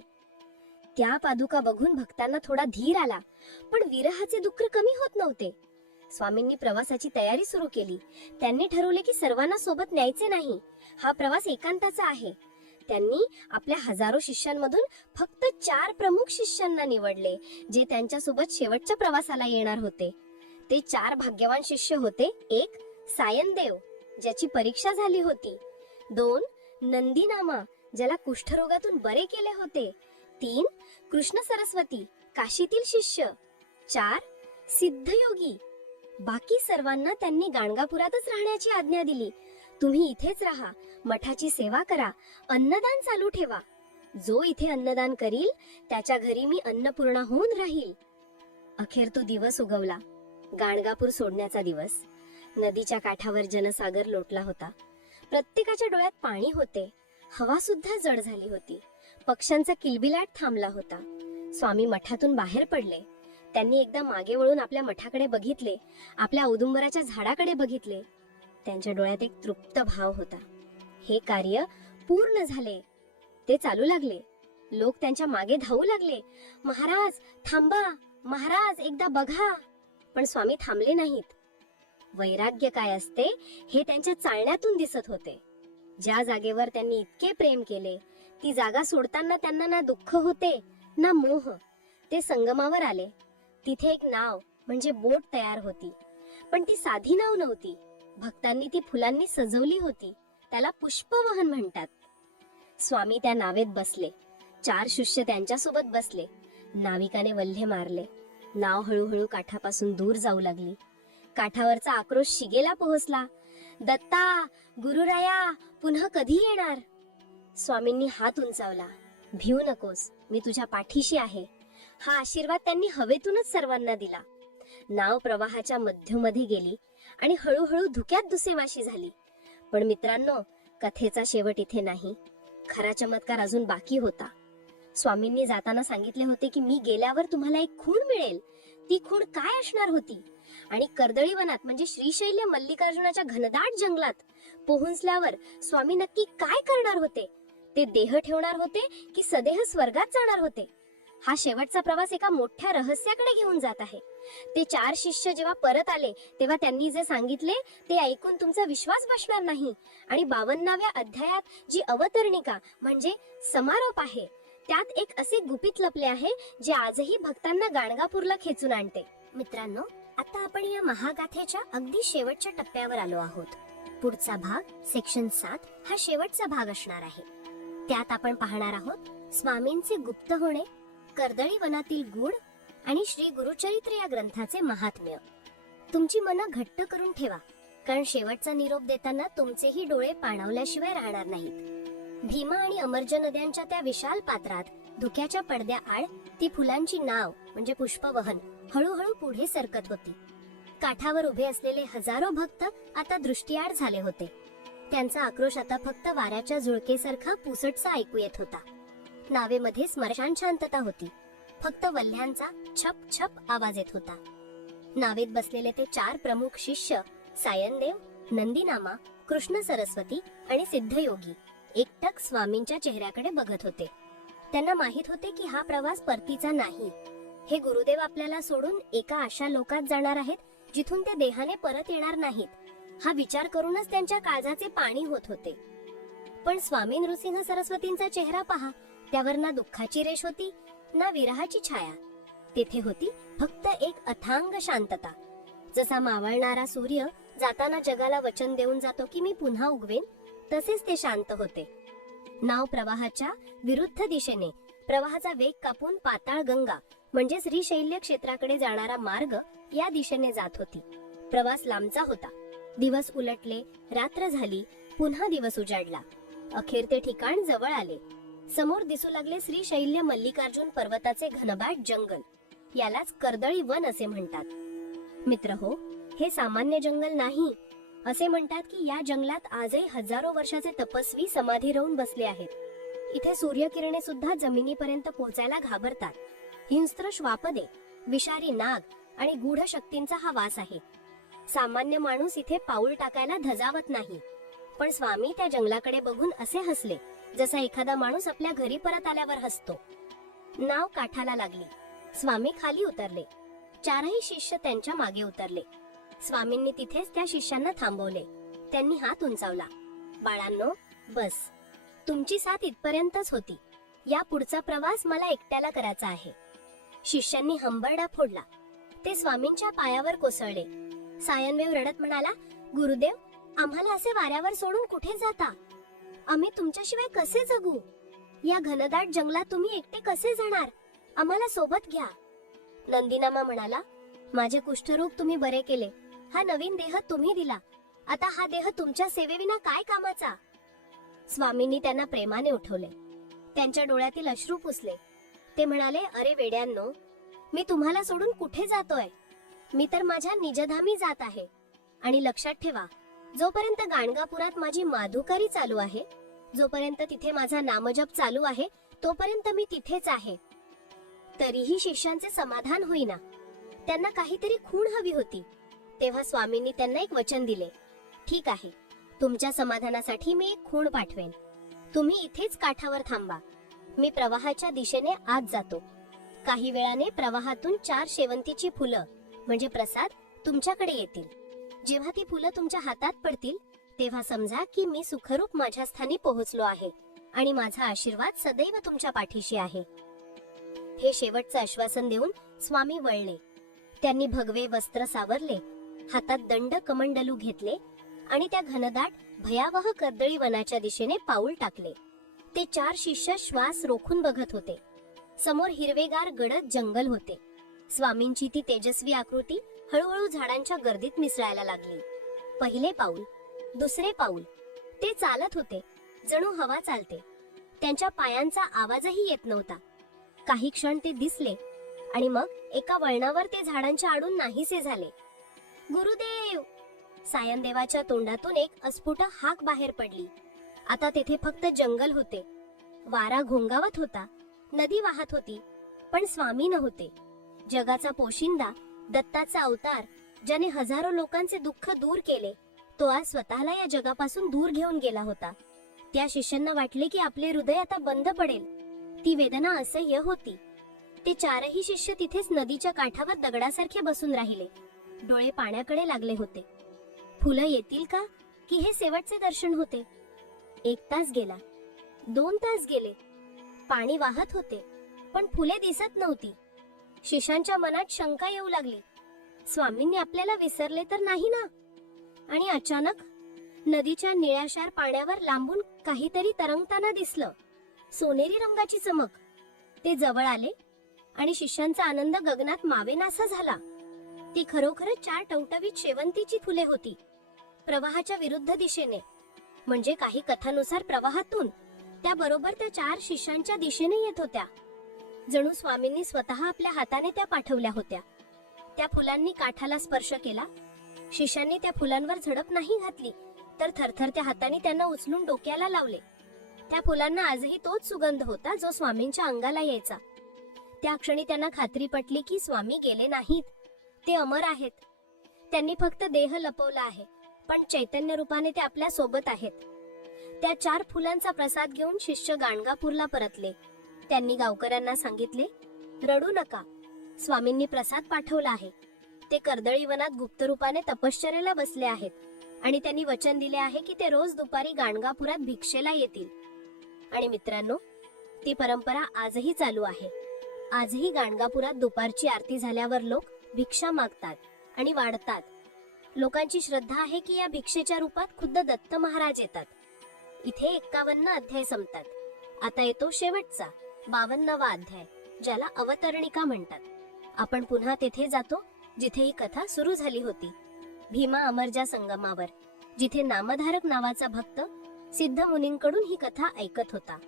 त्या पादुका बघून भक्तांना थोडा धीर आला, पण विरहाचे दुःख कमी होत नव्हते. स्वामींनी प्रवासाची तयारी सुरू केली. त्यांनी ठरवले की सर्वांना सोबत न्यायचे नाही. हा प्रवास एकांताचा आहे. त्यांनी आपल्या हजारो शिष्यांमधून फक्त 4 प्रमुख शिष्यांना निवडले, जे त्यांच्यासोबत शेवटच्या प्रवासाला येणार होते. ते 4 भाग्यवान शिष्य होते. 1 सायनदेव, ज्याची परीक्षा झाली होती. 2 नंदीनामा, ज्याला कुष्ठरोगातून बरे केले होते. 3 कृष्ण सरस्वती, काशीतील शिष्य. 4 सिद्धयोगी. बाकी सर्वांना त्यांनी गाणगापुरातच राहण्याची आज्ञा दिली. तुम्ही इथेच राहा, मठाची सेवा करा, अन्नदान चालू ठेवा. जो इथे अन्नदान करील त्याच्या घरी मी अन्नपूर्णा होऊन राहील. अखेर तो दिवस उगवला. गाणगापूर सोडण्याचा दिवस. नदीच्या काठावर जनसागर लोटला होता. प्रत्येकाच्या डोळ्यात पाणी होते. हवा सुद्धा जड झाली होती. पक्ष्यांचा किलबिलाट थांबला होता. स्वामी मठातून बाहेर पडले. त्यांनी एकदा मागे वळून आपल्या मठाकडे बघितले, आपल्या औदुंबराच्या झाडाकडे बघितले. त्यांच्या डोळ्यात एक तृप्त भाव होता. हे कार्य पूर्ण झाले. ते चालू लागले. लोक त्यांच्या मागे धावू लागले. महाराज थांबा, महाराज एकदा बघा. पण स्वामी थांबले नाहीत. वैराग्य काय असते हे त्यांच्या चालण्यातून दिसत होते. ज्या जागेवर त्यांनी इतके प्रेम केले, ती जागा सोडताना त्यांना ना दुःख होते ना मोह. ते संगमावर आले. तिथे एक नाव म्हणजे बोट तयार होती, पण ती साधी नाव नव्हती. भक्तांनी ती फुलांनी सजवली होती. त्याला पुष्पवहन म्हणतात. स्वामी त्या नावेत बसले. 4 शिष्य त्यांच्यासोबत बसले. नाविकाने वल्हे मारले. नाव हळूहळू काठापासून दूर जाऊ लागली. काठावरचा आक्रोश शिगेला पोहोचला. दत्ता, गुरुराया, पुन्हा कधी येणार? स्वामींनी हात उंचावला. भिऊ नकोस, मी तुझ्या पाठीशी आहे. हा आशीर्वाद त्यांनी हवेतूनच सर्वांना दिला. नाव प्रवाहाच्या मध्यमध्ये गेली आणि हळूहळू धुक्यात दुसेवाशी झाली. पण मित्रांनो, कथेचा शेवट इथे नाही. खरा चमत्कार अजून बाकी होता. स्वामींनी जाताना सांगितले होते की मी गेल्यावर तुम्हाला एक खूण मिळेल. ती खूण काय असणार होती आणि कर्दळी वनात म्हणजे श्रीशैल्य मल्लिकार्जुनाच्या घनदाट जंगलात पोहोचल्यावर स्वामी नक्की काय करणार होते? ते देह ठेवणार होते की सदेह स्वर्गात जाणार होते? हा शेवटचा प्रवास एका मोठ्या रहस्याकडे घेऊन जात आहे. ते 4 शिष्य जेव्हा परत आले तेव्हा त्यांनी जे सांगितले ते ऐकून तुमचा विश्वास बसणार नाही. आणि 52व्या अध्यायात जी अवतरणिका म्हणजे समारोप आहे, त्यात एक असे गुपित लपले आहे जे आजही भक्तांना गाणगापूरला खेचून आणते. मित्रांनो, आता आपण या महागाथेच्या अगदी शेवटच्या टप्प्यावर आलो आहोत. पुढचा भाग सेक्शन 7 हा शेवटचा भाग असणार आहे. त्यात आपण पाहणार आहोत स्वामींचे गुप्त होणे, कर्दळी वनातील गूढ आणि श्री गुरुचरित्र या ग्रंथाचे महात्म्य. तुमची मनं घट्ट करून ठेवा, कारण शेवटचा निरोप देताना तुमचेही डोळे पाणावल्याशिवाय राहणार नाहीत. भीमा आणि अमरज नद्यांच्या त्या विशाल पात्रात धुक्याच्या पडद्या आड ती फुलांची नाव म्हणजे पुष्पवहन हळूहळू पुढे सरकत होती. काठावर उभे असलेले हजारो भक्त आता दृष्टीआड झाले होते. त्यांचा आक्रोश आता फक्त वाऱ्याच्या झुळकेसारखा पुसटसा ऐकू येत होता. नावेमध्ये स्मशान शांतता होती. फक्त वल्ह्यांचा छप छप आवाज येत होता. नावेत बसलेले ते 4 प्रमुख शिष्य सायनदेव, नंदीनामा, कृष्ण सरस्वती आणि सिद्धयोगी एकटक स्वामींच्या चेहऱ्याकडे बघत होते. त्यांना माहित होते की हा प्रवास परतीचा नाही. हे गुरुदेव आपल्याला सोडून एका अशा लोकात जाणार आहेत जिथून ते देहाने परत येणार नाहीत. हा विचार करूनच त्यांच्या काळजाचे पाणी होत होते. पण स्वामी नृसिंह सरस्वतींचा चेहरा पहा, त्यावर ना दुःखाची रेष होती ना विरहाची छाया. तेथे होती फक्त एक अथांग शांतता. जसा मावळणारा सूर्य जाताना जगाला वचन देऊन जातो की मी पुन्हा उगवेन, तसेच ते शांत होते. नाव प्रवाहाच्या विरुद्ध दिशेने प्रवाहाचा वेग कापून पाताळ गंगा म्हणजे श्रीशैल्य क्षेत्राकडे जाणारा मार्ग या दिशेने जात होती. प्रवास लांबचा होता. दिवस उलटले, रात्र झाली, पुन्हा दिवस उजाडला. अखेर ते ठिकाण जवळ आले. समोर दिसू लागले श्रीशैल्य मल्लिकार्जुन पर्वताचे घनदाट जंगल. यालाच कर्दळी वन असे म्हणतात. मित्र हो, हे सामान्य जंगल नाही. असे म्हणतात की या जंगलात आजही हजारो वर्षाचे तपस्वी समाधी राहून बसले आहेत. इथे सूर्यकिरणे सुद्धा जमिनीपर्यंत पोहोचायला घाबरतात. हिंस्त्र श्वापदे, विषारी नाग आणि गूढ शक्तींचा हा वास आहे. सामान्य माणूस इथे पाऊल टाकायला धजावत नाही. पण स्वामी त्या जंगलाकडे बघून असे हसले जसा एखादा माणूस आपल्या घरी परत आल्यावर हसतो. नाव काठाला लागली. स्वामी खाली उतरले. चारही शिष्य त्यांच्या मागे उतरले. स्वामींनी तिथेच त्या शिष्यांना थांबवले. त्यांनी हात उंचावला. बाळांनो, बस. तुमची साथ इथपर्यंतच होती. या पुढचा प्रवास मला एकट्याला करायचा आहे. शिष्यांनी हंबरडा फोडला. ते स्वामींच्या पायावर कोसळले. सायनवेव रडत म्हणाला, गुरुदेव, आम्हाला असे वाऱ्यावर सोडून कुठे जाता? आम्ही तुमच्याशिवाय कसे जगू? या घनदाट जंगलात तुम्ही एकटे कसे जाणार? आम्हाला सोबत घ्या. नंदीनामा म्हणाला, माझे कुष्ठरोग तुम्ही बरे केले. हा नवीन देह तुम्ही दिला. आता हा देह तुमच्या सेवेविना काय कामाचा? स्वामींनी त्यांना प्रेमाने उठवले. त्यांच्या डोळ्यातील अश्रू पुसले. ते म्हणाले, अरे वेड्यांनो, मी तुम्हाला सोडून कुठे जातोय? मी तर माझ्या निजधामी जात आहे. आणि लक्षात ठेवा, जोपर्यंत गाणगापुरात माझी माधुकारी चालू आहे, जोपर्यंत तिथे माझा नामजप चालू आहे, तोपर्यंत मी तिथेच आहे. तरीही शिष्यांचे समाधान होईना. त्यांना काहीतरी खूण हवी होती. तेव्हा स्वामींनी त्यांना एक वचन दिले. ठीक आहे, तुमच्या समाधानासाठी मी एक खूण पाठवेन. तुम्ही इथेच काठावर थांबा. मी प्रवाहाच्या दिशेने आत जातो. काही वेळाने प्रवाहातून 4 शेवंतीची फुलं म्हणजे प्रसाद तुमच्याकडे येतील. जेव्हा ती फुलं तुमच्या हातात पडतील, तेव्हा समजा की मी सुखरूप माझ्या स्थानी पोहोचलो आहे आणि माझा आशीर्वाद सदैव तुमच्या पाठीशी आहे. हे शेवटचं आश्वासन देऊन स्वामी वळले. त्यांनी भगवे वस्त्र सावरले, हातात दंड कमंडलू घेतले आणि त्या घनदाट भयावह कर्दळी वनाच्या दिशेने पाऊल टाकले. ते 4 शिष्य श्वास रोखून बघत होते. समोर हिरवेगार गडद जंगल होते. स्वामींची ती तेजस्वी आकृती हळूहळू झाडांच्या गर्दीत मिसळायला लागली. पहिले पाऊल, दुसरे पाऊल. ते चालत होते, जणू हवा चालते. त्यांच्या पायांचा आवाजही येत नव्हता. काही क्षण ते दिसले आणि मग एका वळणावर ते झाडांच्या आडून नाहीसे झाले. गुरुदेव! सायनदेवाच्या तोंडातून एक अस्फुट हाक बाहेर पडली. आता तेथे फक्त जंगल होते. वारा घोंगावत होता, नदी वाहत होती, पण स्वामी नव्हते. जगाचा पोशिंदा, दत्ताचा अवतार, ज्याने हजारो लोकांचे दुःख दूर केले, तो आज स्वतःला या जगापासून दूर घेऊन गेला होता. त्या शिष्यांना वाटले की आपले हृदय आता बंद पडेल. ती वेदना असह्य होती. ते 4ही शिष्य तिथेच नदीच्या काठावर दगडासारखे बसून राहिले. डोळे पाण्याकडे लागले होते. फुलं येतील का, की हे शेवटचे दर्शन होते? 1 तास गेला, 2 तास गेले. पाणी वाहत होते, पण फुले दिसत नव्हती. शिष्यांच्या मनात शंका येऊ लागली. स्वामींनी आपल्याला विसरले तर नाही ना? आणि अचानक नदीच्या निळ्याशार पाण्यावर लांबून काहीतरी तरंगताना दिसलं. सोनेरी रंगाची चमक. ते जवळ आले आणि शिष्यांचा आनंद गगनात मावेनासा झाला. ती खरोखरच 4 टवटवीत शेवंतीची फुले होती. प्रवाहाच्या विरुद्ध दिशेने, म्हणजे काही कथानुसार प्रवाहातून. त्याबरोबर त्या 4 शिष्यांच्या दिशेने येत होत्या. जणू स्वामींनी स्वतः आपल्या हाताने त्या पाठवल्या होत्या. त्या फुलांनी काठाला स्पर्श केला. शिष्यांनी त्या फुलांवर झडप नाही घातली, तर थरथरत्या हाताने त्यांना उचलून डोक्याला लावले. त्या फुलांना आजही तोच सुगंध होता जो स्वामींच्या अंगाला यायचा. त्या क्षणी त्यांना खात्री पटली की स्वामी गेले नाहीत, ते अमर आहेत. त्यांनी फक्त देह लपवला आहे, पण चैतन्य रूपाने ते आपल्या सोबत आहेत. त्या 4 फुलांचा प्रसाद घेऊन शिष्य गाणगापूरला परतले. त्यांनी गावकऱ्यांना सांगितले, रडू नका, स्वामींनी प्रसाद पाठवला आहे. ते कर्दळी वनात गुप्त रूपाने तपश्चर्येला बसले आहेत. आणि त्यांनी वचन दिले आहे की ते रोज दुपारी गाणगापुरात भिक्षेला येतील. आणि मित्रांनो, ती परंपरा आजही चालू आहे. आजही गाणगापुरात दुपारची आरती झाल्यावर लोक भिक्षा मागतात आणि वाढतात. लोकांची श्रद्धा आहे की या भिक्षेच्या रूपात खुद्द दत्त महाराज येतात. इथे 51 अध्याय संपतात. आता येतो शेवटचा 52वा अध्याय, ज्याला अवतरणिका म्हणतात. आपण पुन्हा तेथे जातो जिथे ही कथा सुरू झाली होती, भीमा अमरजा संगमावर, जिथे नामधारक नावाचा भक्त सिद्ध मुनींकडून ही कथा ऐकत होता.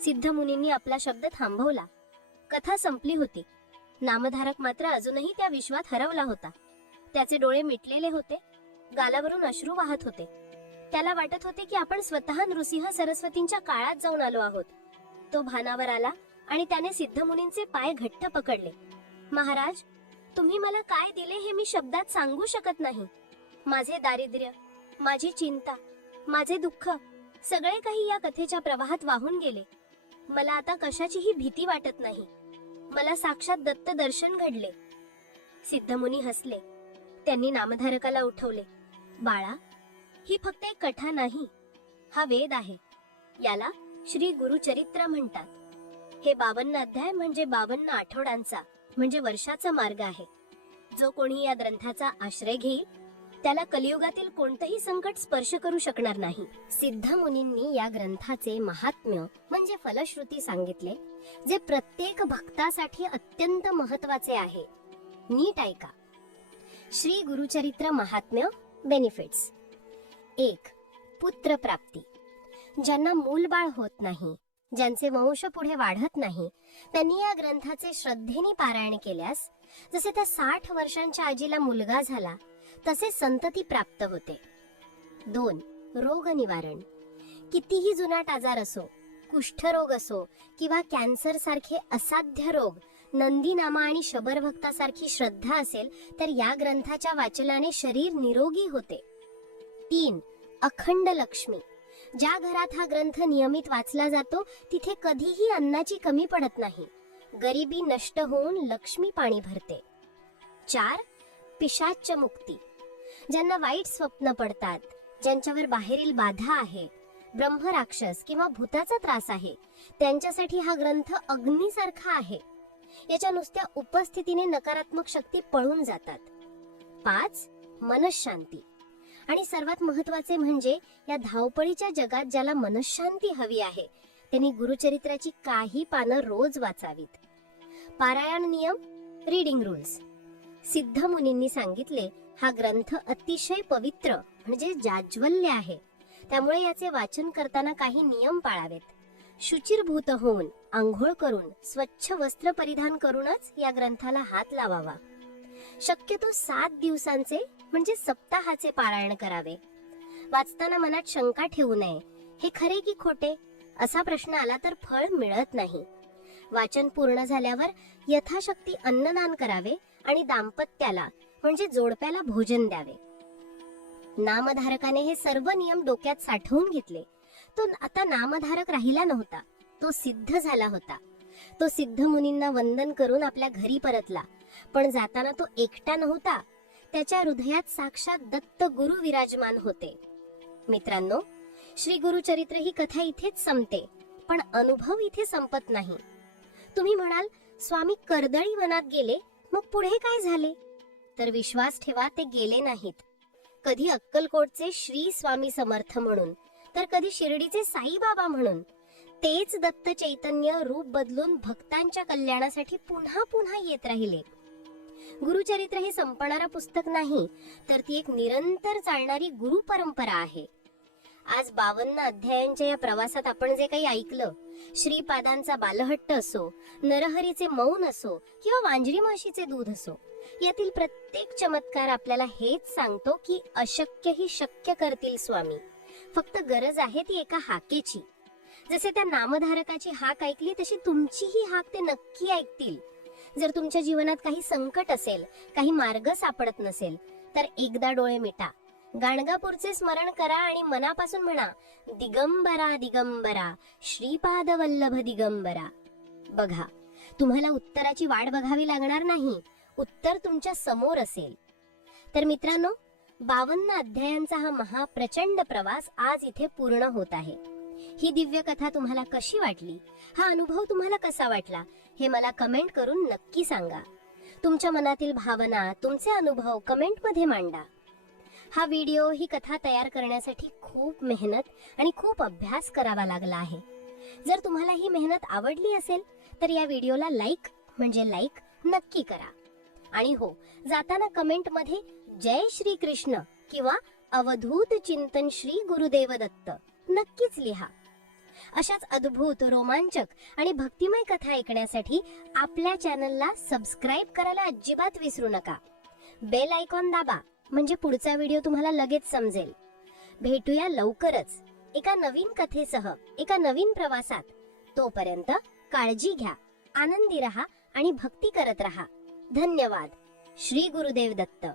सिद्ध मुनींनी आपला शब्द थांबवला. कथा संपली होती. नामधारक मात्र अजूनही त्या विश्वात हरवला होता. त्याचे डोळे मिटलेले होते, गालावरून अश्रू वाहत होते. त्याला वाटत होते की आपण स्वतः नृसिंह सरस्वतींच्या काळात जाऊन आलो आहोत. तो भानावर आला आणि त्याने सिद्ध मुनींचे पाय घट्ट पकडले. महाराज, तुम्ही मला काय दिले हे मी शब्दात सांगू शकत नाही. माझे दारिद्र्य, माझी चिंता, माझे दुःख सगळे काही या कथेच्या प्रवाहात वाहून गेले. मला आता कशाचीही भीती वाटत नाही. मला साक्षात दत्त दर्शन घडले. सिद्ध मुनी हसले. त्यांनी नामधारकाला उठवले. बाळा, ही फक्त एक कथा नाही, हा वेद आहे. याला श्री गुरुचरित्र म्हणतात. हे 52 अध्याय म्हणजे 52 आठवड्यांचा म्हणजे वर्षाचा मार्ग आहे. जो कोणी या ग्रंथाचा आश्रय घेईल त्याला कलियुगातील कोणतेही संकट स्पर्श करू शकणार नाही. सिद्ध मुनींनी या ग्रंथाचे महात्म्य म्हणजे फलश्रुती सांगितले, जे प्रत्येक भक्तासाठी अत्यंत महत्वाचे आहे. नीट ऐका. श्री गुरुचरित्र महात्म्य बेनिफिट्स. 1. पुत्र प्राप्ती. ज्यांना मूलबाळ होत नाही, ज्यांचे वंश पुढे वाढत नाही, त्यांनी या ग्रंथाचे श्रद्धेने पारायण केल्यास जसे त्या 60 वर्षांच्या आजीला मुलगा झाला तसे संतती प्राप्त होते. 2. रोग निवारण. कितीही जुनाट आजार असो, कुष्ठरोग असो किंवा कॅन्सर सारखे असाध्य रोग, नंदीनामा आणि शबरभक्तासारखी श्रद्धा असेल तर या ग्रंथाच्या वाचनाने शरीर निरोगी होते. 3. अखंड लक्ष्मी. ज्या घरात हा ग्रंथ नियमित वाचला जातो तिथे कधीही अन्नाची कमी पडत नाही. गरिबी नष्ट होऊन लक्ष्मी पाणी भरते. 4. पिशाच्च मुक्ती. ज्यांना वाईट स्वप्न पडतात, ज्यांच्यावर बाहेरील बाधा आहे, ब्रह्मराक्षस किंवा भूताचा त्रास आहे, त्यांच्यासाठी हा ग्रंथ अग्नीसारखा आहे. याच्या नुसत्या उपस्थितीने नकारात्मक शक्ती पळून जातात. 5. मनशांती. आणि सर्वात महत्वाचे म्हणजे या धावपळीच्या जगात ज्याला मनशांती हवी आहे त्यांनी गुरुचरित्राची काही पानं रोज वाचावीत. पारायण नियम, रीडिंग रूल्स. सिद्ध मुनींनी सांगितले, हा ग्रंथ अतिशय पवित्र म्हणजे जाज्वल्य आहे. त्यामुळे याचे वाचन करताना काही नियम पाळावेत. शुचिरभूत होऊन, आंघोळ करून, स्वच्छ वस्त्र परिधान करूनच या ग्रंथाला हात लावावा. शक्यतो 7 दिवसांचे म्हणजे सप्ताहाचे पारायण करावे. वाचताना मनात शंका ठेवू नये, हे खरे की खोटे असा प्रश्न आला तर फळ मिळत नाही. वाचन पूर्ण झाल्यावर यथाशक्ती अन्नदान करावे आणि दाम्पत्याला म्हणजे जोडप्याला भोजन द्यावे. नामधारकाने हे सर्व नियम डोक्यात साठवून घेतले. तो आता नामधारक राहिला नव्हता, तो सिद्ध झाला होता. तो सिद्ध मुनींना वंदन करून आपल्या घरी परतला. पण जाताना तो एकटा नव्हता, त्याच्या हृदयात साक्षात दत्त गुरु विराजमान होते. मित्रांनो, श्री गुरुचरित्र ही कथा इथेच संपते, पण अनुभव इथे संपत नाही. तुम्ही म्हणाल, स्वामी कर्दळी वनात गेले, मग पुढे काय झाले? तर विश्वास ठेवा, ते गेले नाहीत. कधी अक्कलकोटचे श्री स्वामी समर्थ म्हणून, तर कधी शिर्डीचे साईबाबा म्हणून. तेच दत्त चैतन्य रूप बदलून भक्तांच्या कल्याणासाठी पुन्हा पुन्हा येत राहिले. गुरुचरित्र हे संपणारा पुस्तक नाही, तर ती एक निरंतर चालणारी गुरु परंपरा आहे. आज 52 अध्यायांच्या या प्रवासात आपण जे काही ऐकलं, श्रीपादांचा बालहट्ट असो, नरहरीचे मौन असो किंवा वांजरी म्हशीचे दूध असो, यातील प्रत्येक चमत्कार आपल्याला हेच सांगतो की अशक्य ही शक्य करतील स्वामी. फक्त गरज आहे ती एका हाकेची. जसे त्या नामधारकाची हाक ऐकली तशी तुमचीही हाक ते नक्की ऐकतील. जर तुमच्या जीवनात काही संकट असेल, काही मार्ग सापडत नसेल, तर एकदा डोळे मिटा, गाणगापूरचे स्मरण करा आणि मनापासून म्हणा, दिगंबरा दिगंबरा श्रीपाद वल्लभ दिगंबरा. बघा, तुम्हाला उत्तराची वाट बघावी लागणार नाही, उत्तर तुमच्या समोर असेल. तर मित्रांनो, 52 अध्यायांचा हा महाप्रचंड प्रवास आज इथे पूर्ण होत आहे. ही दिव्य कथा तुम्हाला कशी वाटली, हा अनुभव तुम्हाला कसा वाटला, हे मला कमेंट करून नक्की सांगा. तुमच्या मनातील भावना, तुमचे अनुभव कमेंट मध्ये मांडा. हा व्हिडिओ, ही कथा तयार करण्यासाठी खूप मेहनत आणि खूप अभ्यास करावा लागला आहे. जर तुम्हाला ही मेहनत आवडली असेल तर या व्हिडिओला लाईक नक्की करा. आणि हो, जाताना कमेंट मध्ये जय श्री कृष्ण किंवा अवधूत चिंतन श्री गुरुदेव दत्त नक्कीच लिहा. अशाच अद्भुत, रोमांचक आणि भक्तिमय कथा ऐकण्यासाठी आपल्या चॅनलला सबस्क्राईब करायला अजिबात विसरू नका. बेल आयकॉन दाबा, म्हणजे पुढचा व्हिडिओ तुम्हाला लगेच समजेल. भेटूया लवकरच एका नवीन कथेसह, एका नवीन प्रवासात. तोपर्यंत काळजी घ्या, आनंदी रहा आणि भक्ती करत रहा. धन्यवाद. श्री गुरुदेव दत्त.